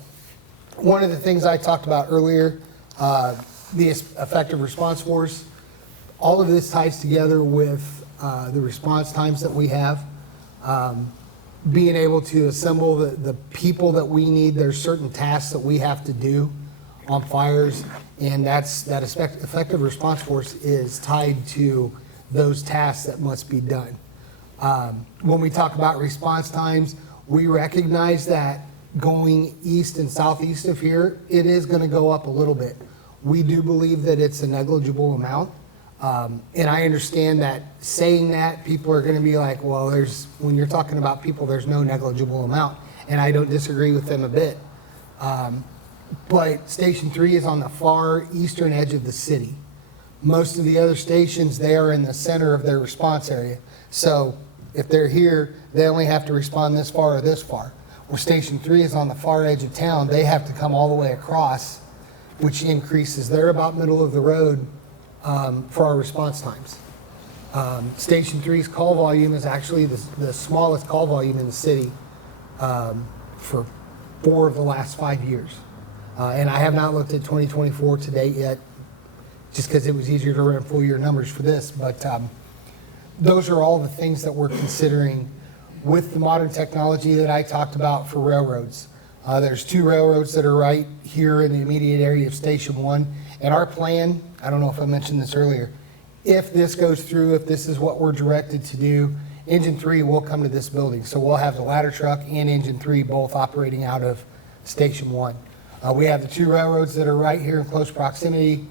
one of the things I talked about earlier, the effective response force, all of this ties together with the response times that we have. Being able to assemble the people that we need. There's certain tasks that we have to do on fires, and that effective response force is tied to those tasks that must be done. When we talk about response times, we recognize that going east and southeast of here, it is going to go up a little bit. We do believe that it's a negligible amount. And I understand that saying that, people are going to be like, well, when you're talking about people, there's no negligible amount. And I don't disagree with them a bit. But Station 3 is on the far eastern edge of the city. Most of the other stations, they are in the center of their response area. So if they're here, they only have to respond this far or this far. Where Station 3 is on the far edge of town, they have to come all the way across, which increases. They're about middle of the road for our response times. Station 3's call volume is actually the smallest call volume in the city for 4 of the last 5 years. And I have not looked at 2024 to date yet, just because it was easier to run full year numbers for this. But those are all the things that we're considering with the modern technology that I talked about for railroads. There's 2 railroads that are right here in the immediate area of Station 1. And our plan, I don't know if I mentioned this earlier, if this goes through, if this is what we're directed to do, Engine 3 will come to this building. So we'll have the ladder truck and Engine 3 both operating out of Station 1. We have the 2 railroads that are right here in close proximity.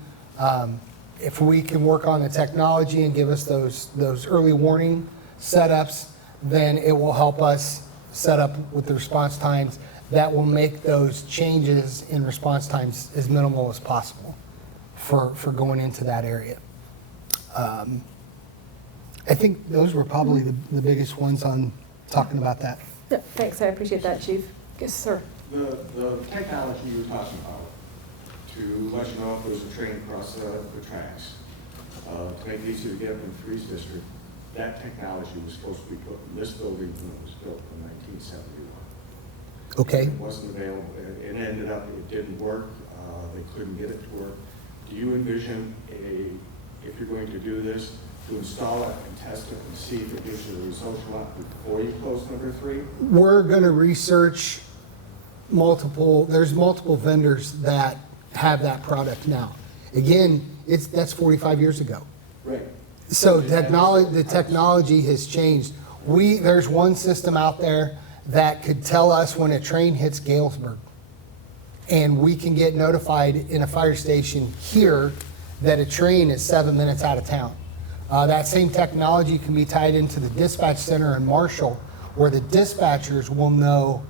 If we can work on the technology and give us those early warning setups, then it will help us set up with the response times that will make those changes in response times as minimal as possible for going into that area. I think those were probably the biggest ones on talking about that. Yeah, thanks, I appreciate that, Chief. Yes, sir. The technology you were talking about, to let you know if there's a train across the tracks, to make it easier to get up in Freeze District, that technology was supposed to be put in this building when it was built in 1971. Okay. It wasn't available. It ended up, it didn't work. They couldn't get it to work. Do you envision if you're going to do this, to install it and test it and see if it gives you the results you want before you close number 3? We're going to research there's multiple vendors that have that product now. Again, that's 45 years ago. Right. So the technology has changed. There's one system out there that could tell us when a train hits Galesburg. And we can get notified in a fire station here that a train is 7 minutes out of town. That same technology can be tied into the dispatch center in Marshall, where the dispatchers will know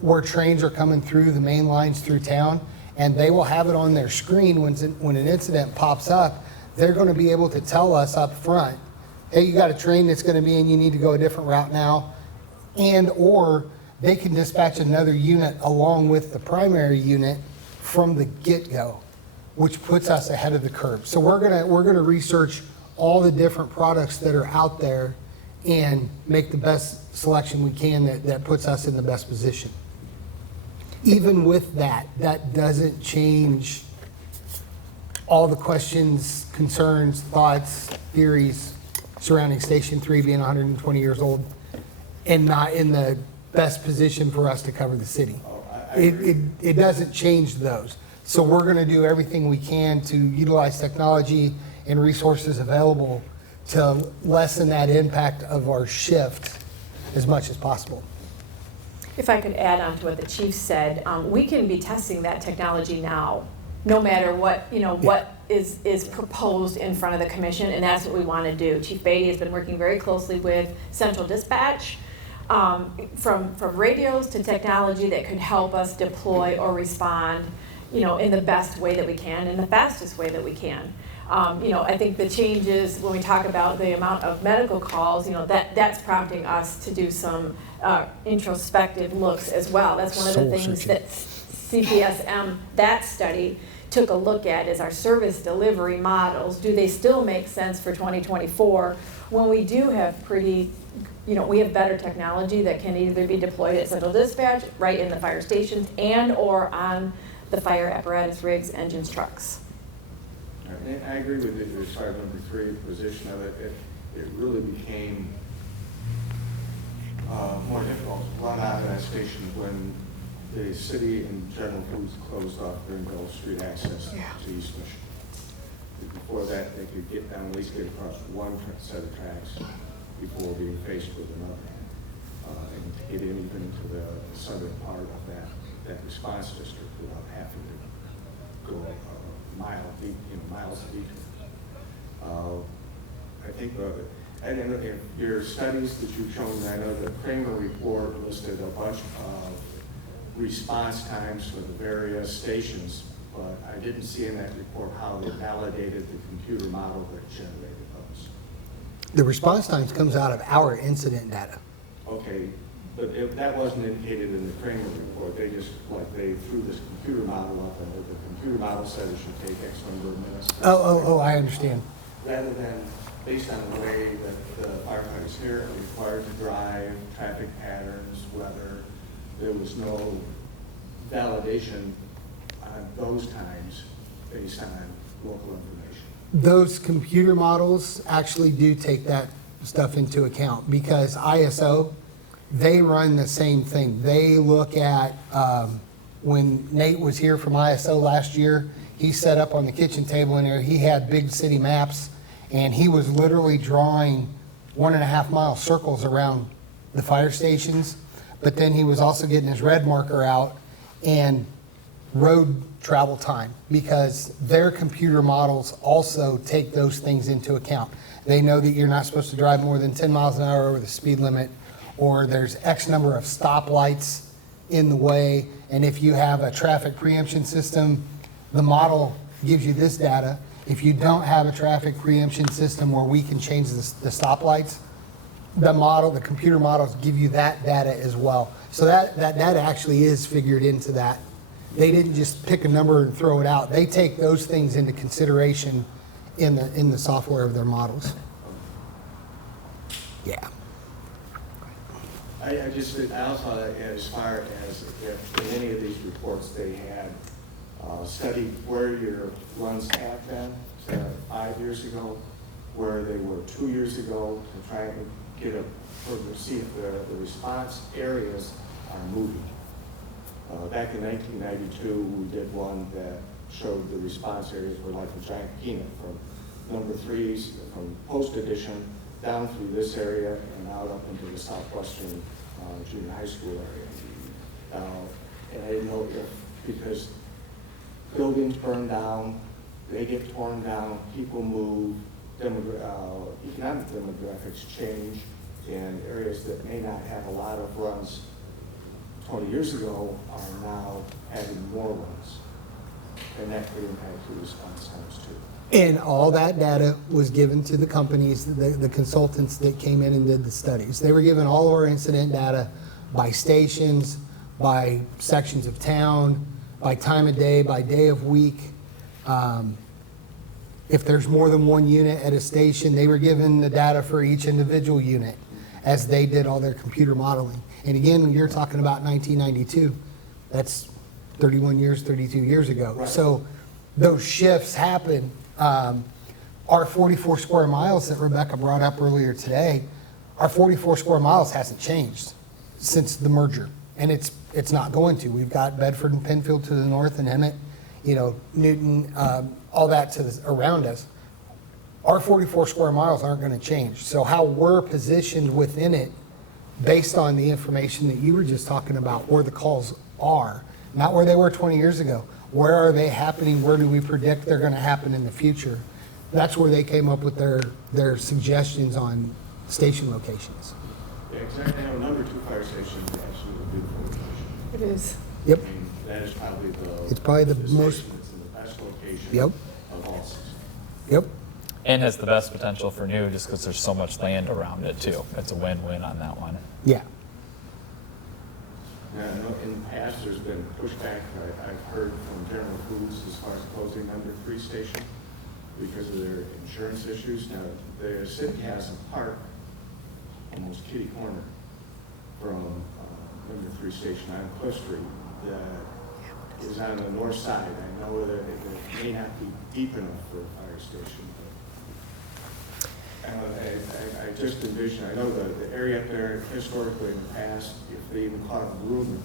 where trains are coming through the main lines through town, and they will have it on their screen when an incident pops up. They're going to be able to tell us up front, hey, you got a train that's going to be in, you need to go a different route now, or they can dispatch another unit along with the primary unit from the get-go, which puts us ahead of the curve. So we're gonna research all the different products that are out there and make the best selection we can that puts us in the best position. Even with that doesn't change all the questions, concerns, thoughts, theories surrounding Station 3 being 120 years old and not in the best position for us to cover the city. It doesn't change those. So we're going to do everything we can to utilize technology and resources available to lessen that impact of our shift as much as possible. If I could add on to what the chief said, we can be testing that technology now, no matter what, what is proposed in front of the commission, and that's what we want to do. Chief Beatty has been working very closely with Central Dispatch, from radios to technology that could help us deploy or respond, in the best way that we can, in the fastest way that we can. I think the changes, when we talk about the amount of medical calls, that's prompting us to do some introspective looks as well. That's one of the Soul things searching. that CPSM, that study, took a look at is our service delivery models. Do they still make sense for 2024 when we do have we have better technology that can either be deployed at central dispatch, right in the fire stations, and or on the fire apparatus rigs, engines, trucks. And I agree with you as far as number three, the position of it. It really became more difficult to run out of that station when the city and General Foods closed off Greenville Street access to East Mission. Before that, they could get down, at least get across one set of tracks before being faced with another. And get in even into the southern part of that response district without having to go miles deep. I think, and in your studies that you've shown, I know the Kramer report listed a bunch of response times for the various stations, but I didn't see in that report how they validated the computer model that generated those. The response times comes out of our incident data. Okay, but if that wasn't indicated in the Kramer report, they just, they threw this computer model up, and the computer model said it should take X number of minutes. Oh, I understand. Rather than based on the way that the firefighters here are required to drive, traffic patterns, weather, there was no validation on those times based on local information. Those computer models actually do take that stuff into account because ISO, they run the same thing. They look at, when Nate was here from ISO last year, he set up on the kitchen table in there, he had big city maps, and he was literally drawing 1.5 mile circles around the fire stations. But then he was also getting his red marker out and road travel time because their computer models also take those things into account. They know that you're not supposed to drive more than 10 miles an hour over the speed limit, or there's X number of stoplights in the way. And if you have a traffic preemption system, the model gives you this data. If you don't have a traffic preemption system where we can change the stoplights, the computer models give you that data as well. So that data actually is figured into that. They didn't just pick a number and throw it out. They take those things into consideration in the software of their models. Yeah. I also, as far as if in any of these reports they had studied where your runs have been, say 5 years ago, where they were 2 years ago, to try and get to see if the response areas are moving. Back in 1992, we did one that showed the response areas were like a giant peanut from number 3s from post edition down through this area and out up into the southwestern junior high school area. And I didn't know if, because buildings burn down, they get torn down, people move, economic demographics change, and areas that may not have a lot of runs 20 years ago are now having more runs. And that could impact the response times too. And all that data was given to the companies, the consultants that came in and did the studies. They were given all of our incident data by stations, by sections of town, by time of day, by day of week. If there's more than one unit at a station, they were given the data for each individual unit as they did all their computer modeling. And again, when you're talking about 1992, that's 31 years, 32 years ago. Right. So those shifts happen. Our 44 square miles that Rebecca brought up earlier today, our 44 square miles hasn't changed since the merger. And it's not going to. We've got Bedford and Penfield to the north and Emmett, Newton, all that around us. Our 44 square miles aren't going to change. So how we're positioned within it, based on the information that you were just talking about, where the calls are, not where they were 20 years ago. Where are they happening? Where do we predict they're going to happen in the future? That's where they came up with their suggestions on station locations. Yeah, exactly. I know number 2 fire station is actually a beautiful location. It is. Yep. I mean, that is probably It's probably the most- station that's in the best location Yep. of all 6. Yep. And has the best potential for new just because there's so much land around it too. It's a win-win on that one. Yeah. Now, I know in the past, there's been pushback, I've heard from General Foods as far as closing number 3 station because of their insurance issues. Now, the city has a park, almost kitty corner, from number 3 station on Cliff Street that is on the north side. I know that it may not be deep enough for a fire station, but I just envision, I know the area up there historically in the past, if they even caught a rumor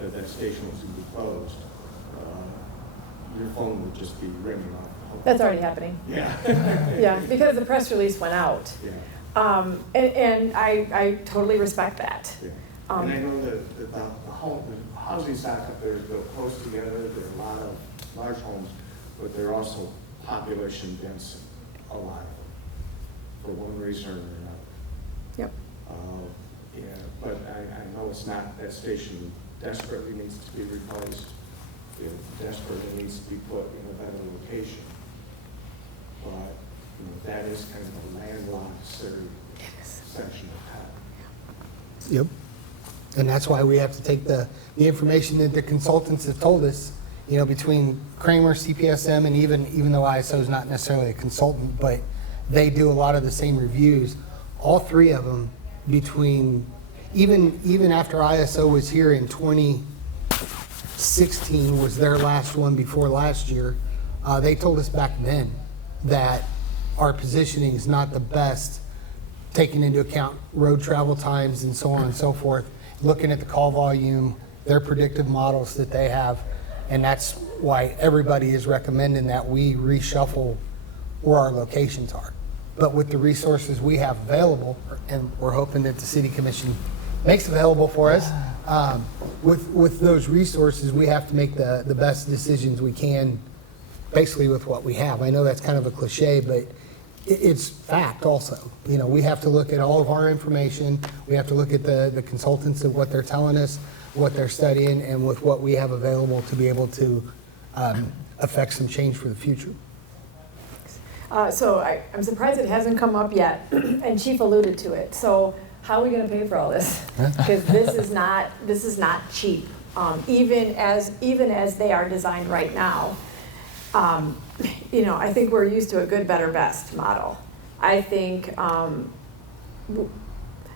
that that station was going to be closed, your phone would just be ringing off the hook. That's already happening. Yeah. Yeah, because the press release went out. Yeah. And I totally respect that. Yeah. And I know that the housing stock up there is built close together. There are a lot of large homes, but they're also population dense, a lot of them, for one reason or another. Yep. Yeah, but I know it's not, that station desperately needs to be replaced. It desperately needs to be put in a better location. But, you know, that is kind of a landlocked section of town. Yep. And that's why we have to take the information that the consultants have told us, you know, between Kramer, CPSM, and even though ISO is not necessarily a consultant, but they do a lot of the same reviews. All 3 of them, between, even after ISO was here in 2016, was their last one before last year, they told us back then that our positioning is not the best, taking into account road travel times and so on and so forth, looking at the call volume, their predictive models that they have, and that's why everybody is recommending that we reshuffle where our locations are. But with the resources we have available, and we're hoping that the City Commission makes available for us, with those resources, we have to make the best decisions we can, basically with what we have. I know that's kind of a cliche, but it's fact also. You know, we have to look at all of our information. We have to look at the consultants and what they're telling us, what they're studying, and with what we have available to be able to affect some change for the future. So I'm surprised it hasn't come up yet, and Chief alluded to it. So how are we going to pay for all this? Because this is not cheap. Even as they are designed right now. You know, I think we're used to a good, better, best model. I think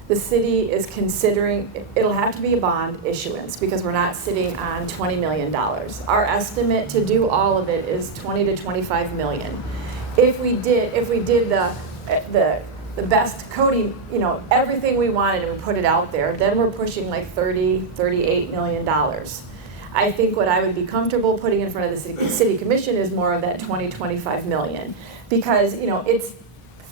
the city is considering, it'll have to be a bond issuance because we're not sitting on $20 million. Our estimate to do all of it is 20 to 25 million. If we did the best coding, you know, everything we wanted and we put it out there, then we're pushing like $38 million. I think what I would be comfortable putting in front of the city commission is more of that 25 million. Because, you know,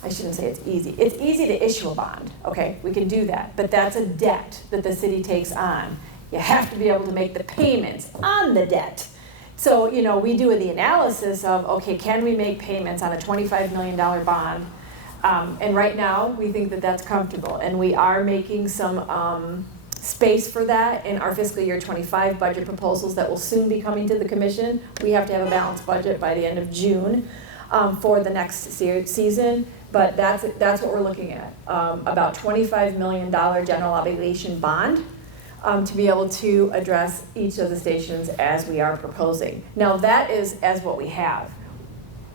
I shouldn't say it's easy. It's easy to issue a bond, okay? We can do that, but that's a debt that the city takes on. You have to be able to make the payments on the debt. So, you know, we do the analysis of, okay, can we make payments on a $25 million bond? And right now, we think that that's comfortable. And we are making some space for that in our fiscal year 25 budget proposals that will soon be coming to the commission. We have to have a balanced budget by the end of June for the next season, but that's what we're looking at. About $25 million general obligation bond to be able to address each of the stations as we are proposing. Now that is as what we have.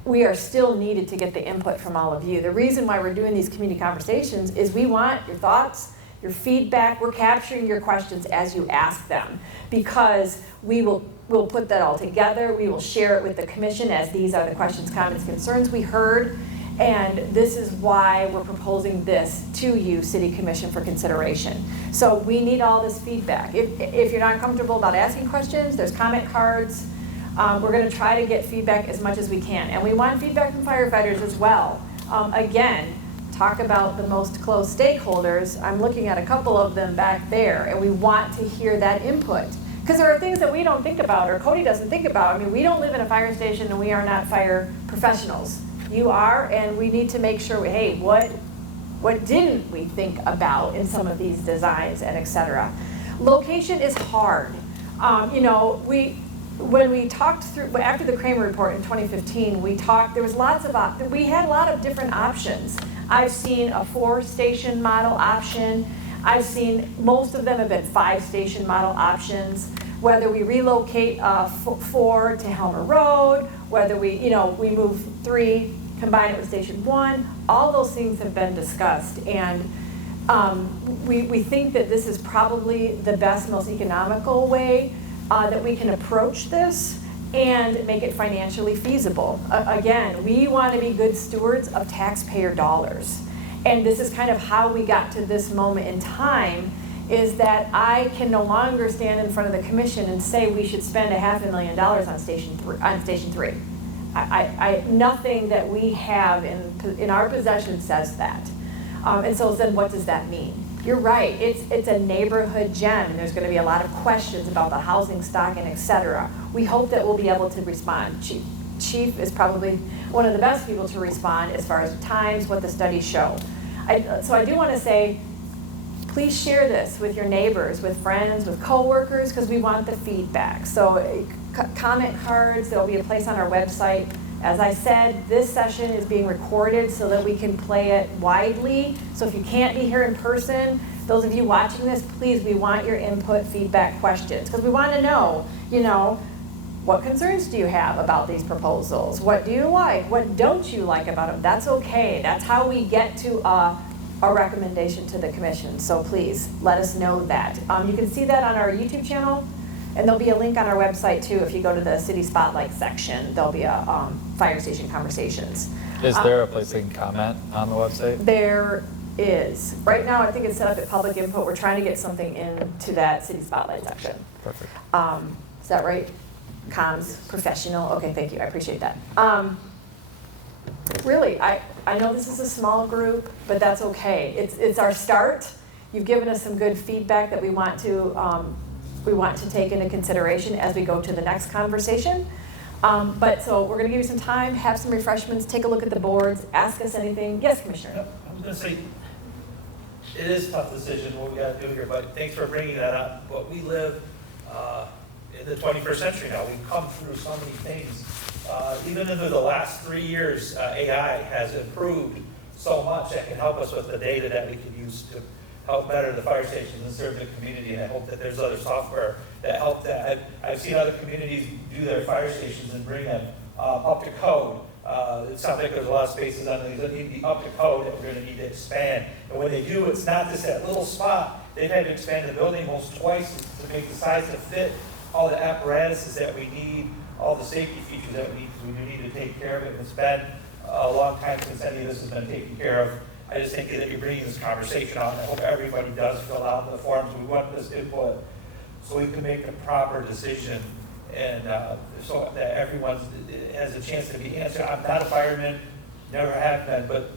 We are still needed to get the input from all of you. The reason why we're doing these community conversations is we want your thoughts, your feedback. We're capturing your questions as you ask them because we'll put that all together. We will share it with the commission as these are the questions, comments, concerns we heard. And this is why we're proposing this to you, City Commission, for consideration. So we need all this feedback. If you're not comfortable about asking questions, there's comment cards. We're going to try to get feedback as much as we can. And we want feedback from firefighters as well. Again, talk about the most close stakeholders. I'm looking at a couple of them back there, and we want to hear that input. Because there are things that we don't think about, or Cody doesn't think about. I mean, we don't live in a fire station, and we are not fire professionals. You are, and we need to make sure, hey, what didn't we think about in some of these designs and et cetera. Location is hard. You know, when we talked through, after the Kramer report in 2015, we had a lot of different options. I've seen a 4-station model option. I've seen, most of them have been 5-station model options. Whether we relocate 4 to Helmer Road, whether we move 3, combine it with Station 1, all those things have been discussed. And we think that this is probably the best, most economical way that we can approach this and make it financially feasible. Again, we want to be good stewards of taxpayer dollars. And this is kind of how we got to this moment in time, is that I can no longer stand in front of the commission and say we should spend $500,000 on Station 3. Nothing that we have in our possession says that. And so then what does that mean? You're right, it's a neighborhood gem. There's going to be a lot of questions about the housing stock and et cetera. We hope that we'll be able to respond. Chief is probably one of the best people to respond as far as times, what the studies show. So I do want to say, please share this with your neighbors, with friends, with coworkers, because we want the feedback. So comment cards, there'll be a place on our website. As I said, this session is being recorded so that we can play it widely. So if you can't be here in person, those of you watching this, please, we want your input, feedback, questions, because we want to know, what concerns do you have about these proposals? What do you like? What don't you like about them? That's okay. That's how we get to a recommendation to the commission. So please let us know that. You can see that on our YouTube channel, and there'll be a link on our website too. If you go to the City Spotlight section, there'll be a Fire Station Conversations. Is there a place they can comment on the website? There is. Right now, I think it's set up at public input. We're trying to get something into that City Spotlight section. Perfect. Is that right? Comms, professional. Okay, thank you. I appreciate that. Really, I know this is a small group, but that's okay. It's our start. You've given us some good feedback that we want to take into consideration as we go to the next conversation. But so we're going to give you some time, have some refreshments, take a look at the boards, ask us anything. Yes, Commissioner. I was going to say, it is a tough decision what we got to do here, but thanks for bringing that up. But we live in the 21st century now. We've come through so many things. Even in the last 3 years, AI has improved so much that can help us with the data that we can use to help better the fire stations and serve the community. And I hope that there's other software that help that. I've seen other communities do their fire stations and bring them up to code. It sounds like there's a lot of spaces on these that need to be up to code that we're going to need to expand. And when they do, it's not just that little spot. They've had to expand the building almost twice to make the size to fit all the apparatuses that we need, all the safety features that we need, because we do need to take care of it. And it's been a long time since any of this has been taken care of. I just think that you're bringing this conversation out, and I hope everybody does fill out the forms. We want this input so we can make a proper decision, and so that everyone has a chance to be answered. I'm not a fireman, never have been, but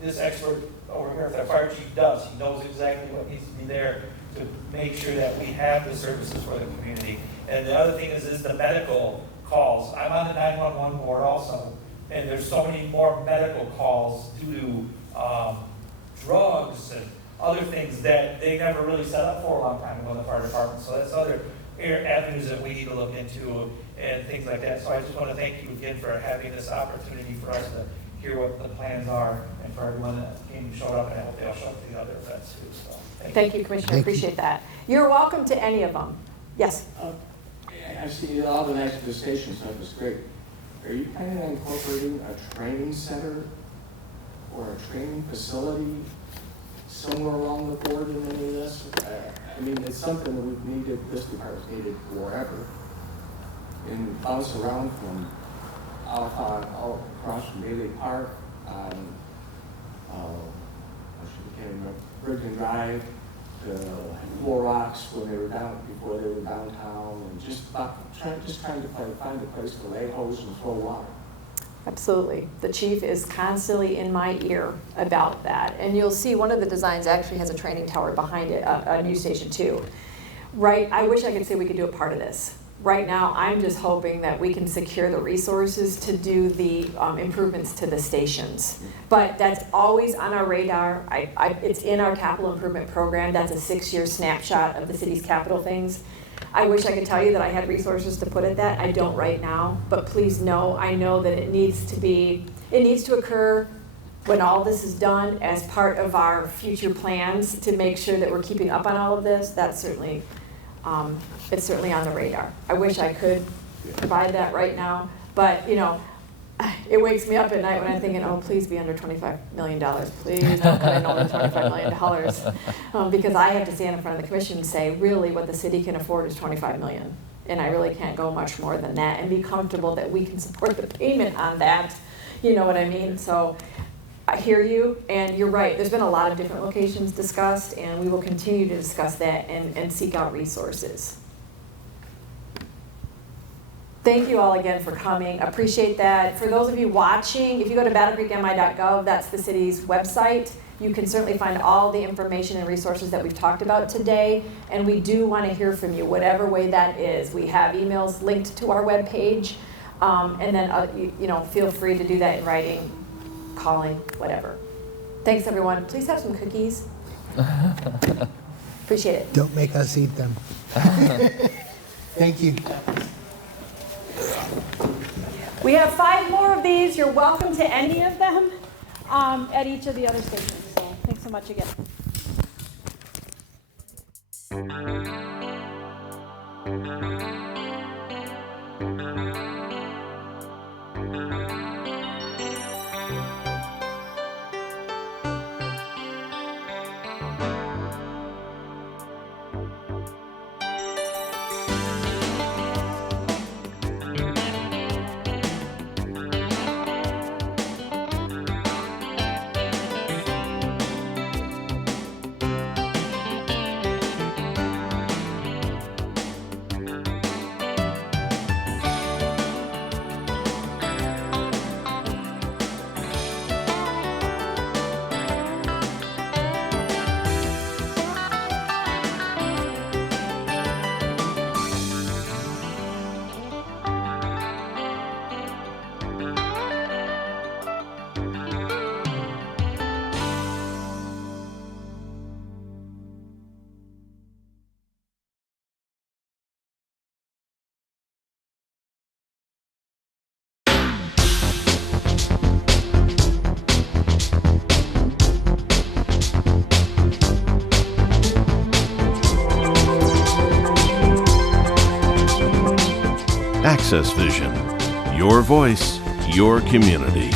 this expert over here, the fire chief does. He knows exactly what needs to be there to make sure that we have the services for the community. And the other thing is the medical calls. I'm on the 911 board also, and there's so many more medical calls due to drugs and other things that they never really set up for a long time ago in the fire department. So that's other avenues that we need to look into and things like that. So I just want to thank you again for having this opportunity for us to hear what the plans are, and for everyone that came and showed up, and I hope they all show up to the other events too. So Thank you, Commissioner. I appreciate that. You're welcome to any of them. Yes. I see all the nice visitation stuff is great. Are you planning on incorporating a training center or a training facility somewhere along the board in any of this? I mean, it's something that we've needed, this department's needed forever. And bounce around from all across from Bailey Park, Brigham Drive, to Four Rocks when they were before they were downtown, and just trying to find a place to lay hose and throw water. Absolutely. The chief is constantly in my ear about that. And you'll see one of the designs actually has a training tower behind it, a new station too. Right, I wish I could say we could do a part of this. Right now, I'm just hoping that we can secure the resources to do the improvements to the stations. But that's always on our radar. It's in our capital improvement program. That's a 6-year snapshot of the city's capital things. I wish I could tell you that I had resources to put at that. I don't right now, but please know, I know that it needs to occur when all this is done as part of our future plans to make sure that we're keeping up on all of this. That's certainly, it's certainly on the radar. I wish I could provide that right now, but you know, it wakes me up at night when I'm thinking, oh, please be under $25 million. Please don't cut in over $25 million. Because I have to stand in front of the commission and say, really, what the city can afford is $25 million. And I really can't go much more than that and be comfortable that we can support the payment on that. You know what I mean? So I hear you, and you're right. There's been a lot of different locations discussed, and we will continue to discuss that and seek out resources. Thank you all again for coming. Appreciate that. For those of you watching, if you go to battlecreekmi.gov, that's the city's website. You can certainly find all the information and resources that we've talked about today. And we do want to hear from you, whatever way that is. We have emails linked to our webpage. And then, you know, feel free to do that in writing, calling, whatever. Thanks, everyone. Please have some cookies. Appreciate it. Don't make us eat them. Thank you. We have 5 more of these. You're welcome to any of them at each of the other stations. So thanks so much again. Access Vision. Your voice, your community.